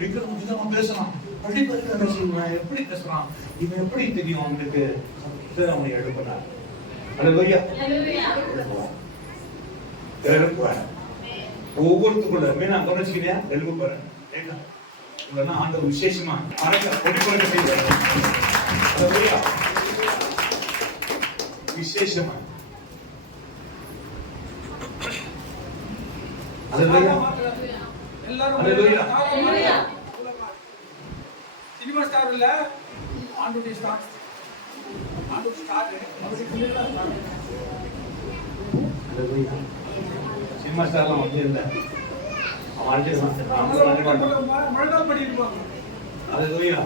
விக்ரம் பேசுறான். எப்படி பேசுறான், இவன் எப்படி தெரியும் அவனுக்கு? அவனை எழுப்பினார். ஹalleluya. எழுப்புவார். ஒவ்வொருத்துக்குள்ள நான் கவனிச்சுக்கிறியா? எழுப்பு போறேன். உங்களெல்லாம் ஆண்டவர் விசேஷமா மறக்க கொடி கொண்டு செய்வார். ஹalleluya. விசேஷமா அல்லேலூயா எல்லாரும் அல்லேலூயா. சினிமா ஸ்டார் இல்ல ஆண்டுடைய ஸ்டார் ஆண்டு ஸ்டார் அல்லேலூயா. சினிமா ஸ்டார்லாம் வந்து இல்ல அவன் அடிச்சிருவான். மழைக்கால் படி இருப்பாங்க. அல்லேலூயா.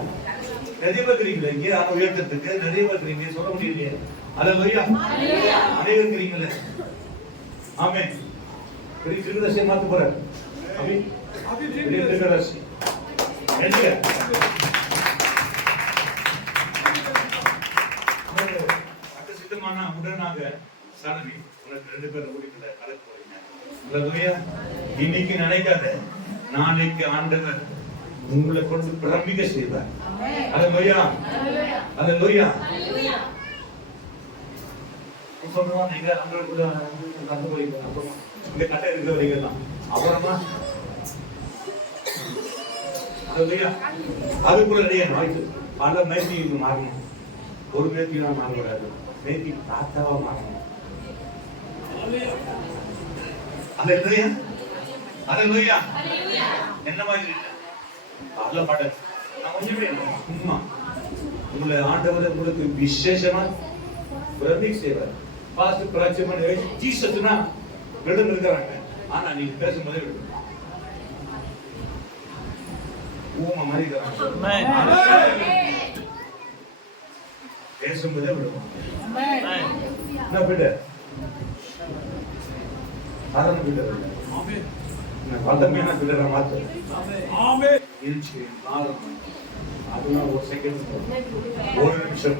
நிறைய பேர் இருக்கிறீங்களே இங்கே ஆனா உயர்த்தத்துக்கு நிறைய பேர் இருக்கிறீங்க சொல்ல முடியலையே. அல்லேலூயா. அனைவரும் இருக்கிறீங்களே. ஆமென். பெரிய திருதர்சி மாத்த போறாரு. ஆமென். பெரிய திருதர்சி. நன்றி. சித்தமான உடனாக சாதனை உனக்கு 2 பேர் ஓடிக்கல கலக்க போறீங்க. அல்லேலூயா. இன்னைக்கு நினைக்காத நாளைக்கு ஆண்டவர் உங்களை கொண்டு பிரமிக்க செய்வார். அல்லேலூயா. அல்லேலூயா. சொல்றோம் நீங்க அங்களுக்குள்ள நடந்து போறீங்க. அப்புறம் இந்த கட்டை இருக்கிற வரைக்கும் தான். அப்புறமா அல்லேலூயா. அதுக்குள்ள நிறைய வாய்ப்பு பல மேய்ச்சி மாறணும். ஒரு மேய்ச்சியா மாறக்கூடாது. மேய்ச்சி தாத்தாவா மாறணும். அல்லேலூயா. அல்லேலூயா. என்ன மாதிரி இல்லை அல்ல பாட்டு நான் கொஞ்சமே சும்மா உங்களை ஆண்டவர் உங்களுக்கு விசேஷமா பிரமிக் செய்வார். பாஸ்ட் பிரச்சனை ஜீசஸ்னா விடம் இருக்கிறாங்க. ஆனா நீங்க பேசும்போதே விடும் ஊம மாதிரி இருக்கிறாங்க. பேசும்போதே விடுவோம். என்ன போயிட்டு சாதாரண போயிட்டு வல்லமையான பிள்ளை மாத்து இருந்துச்சு. அதெல்லாம் ஒரு செகண்ட் ஒரு நிமிஷம்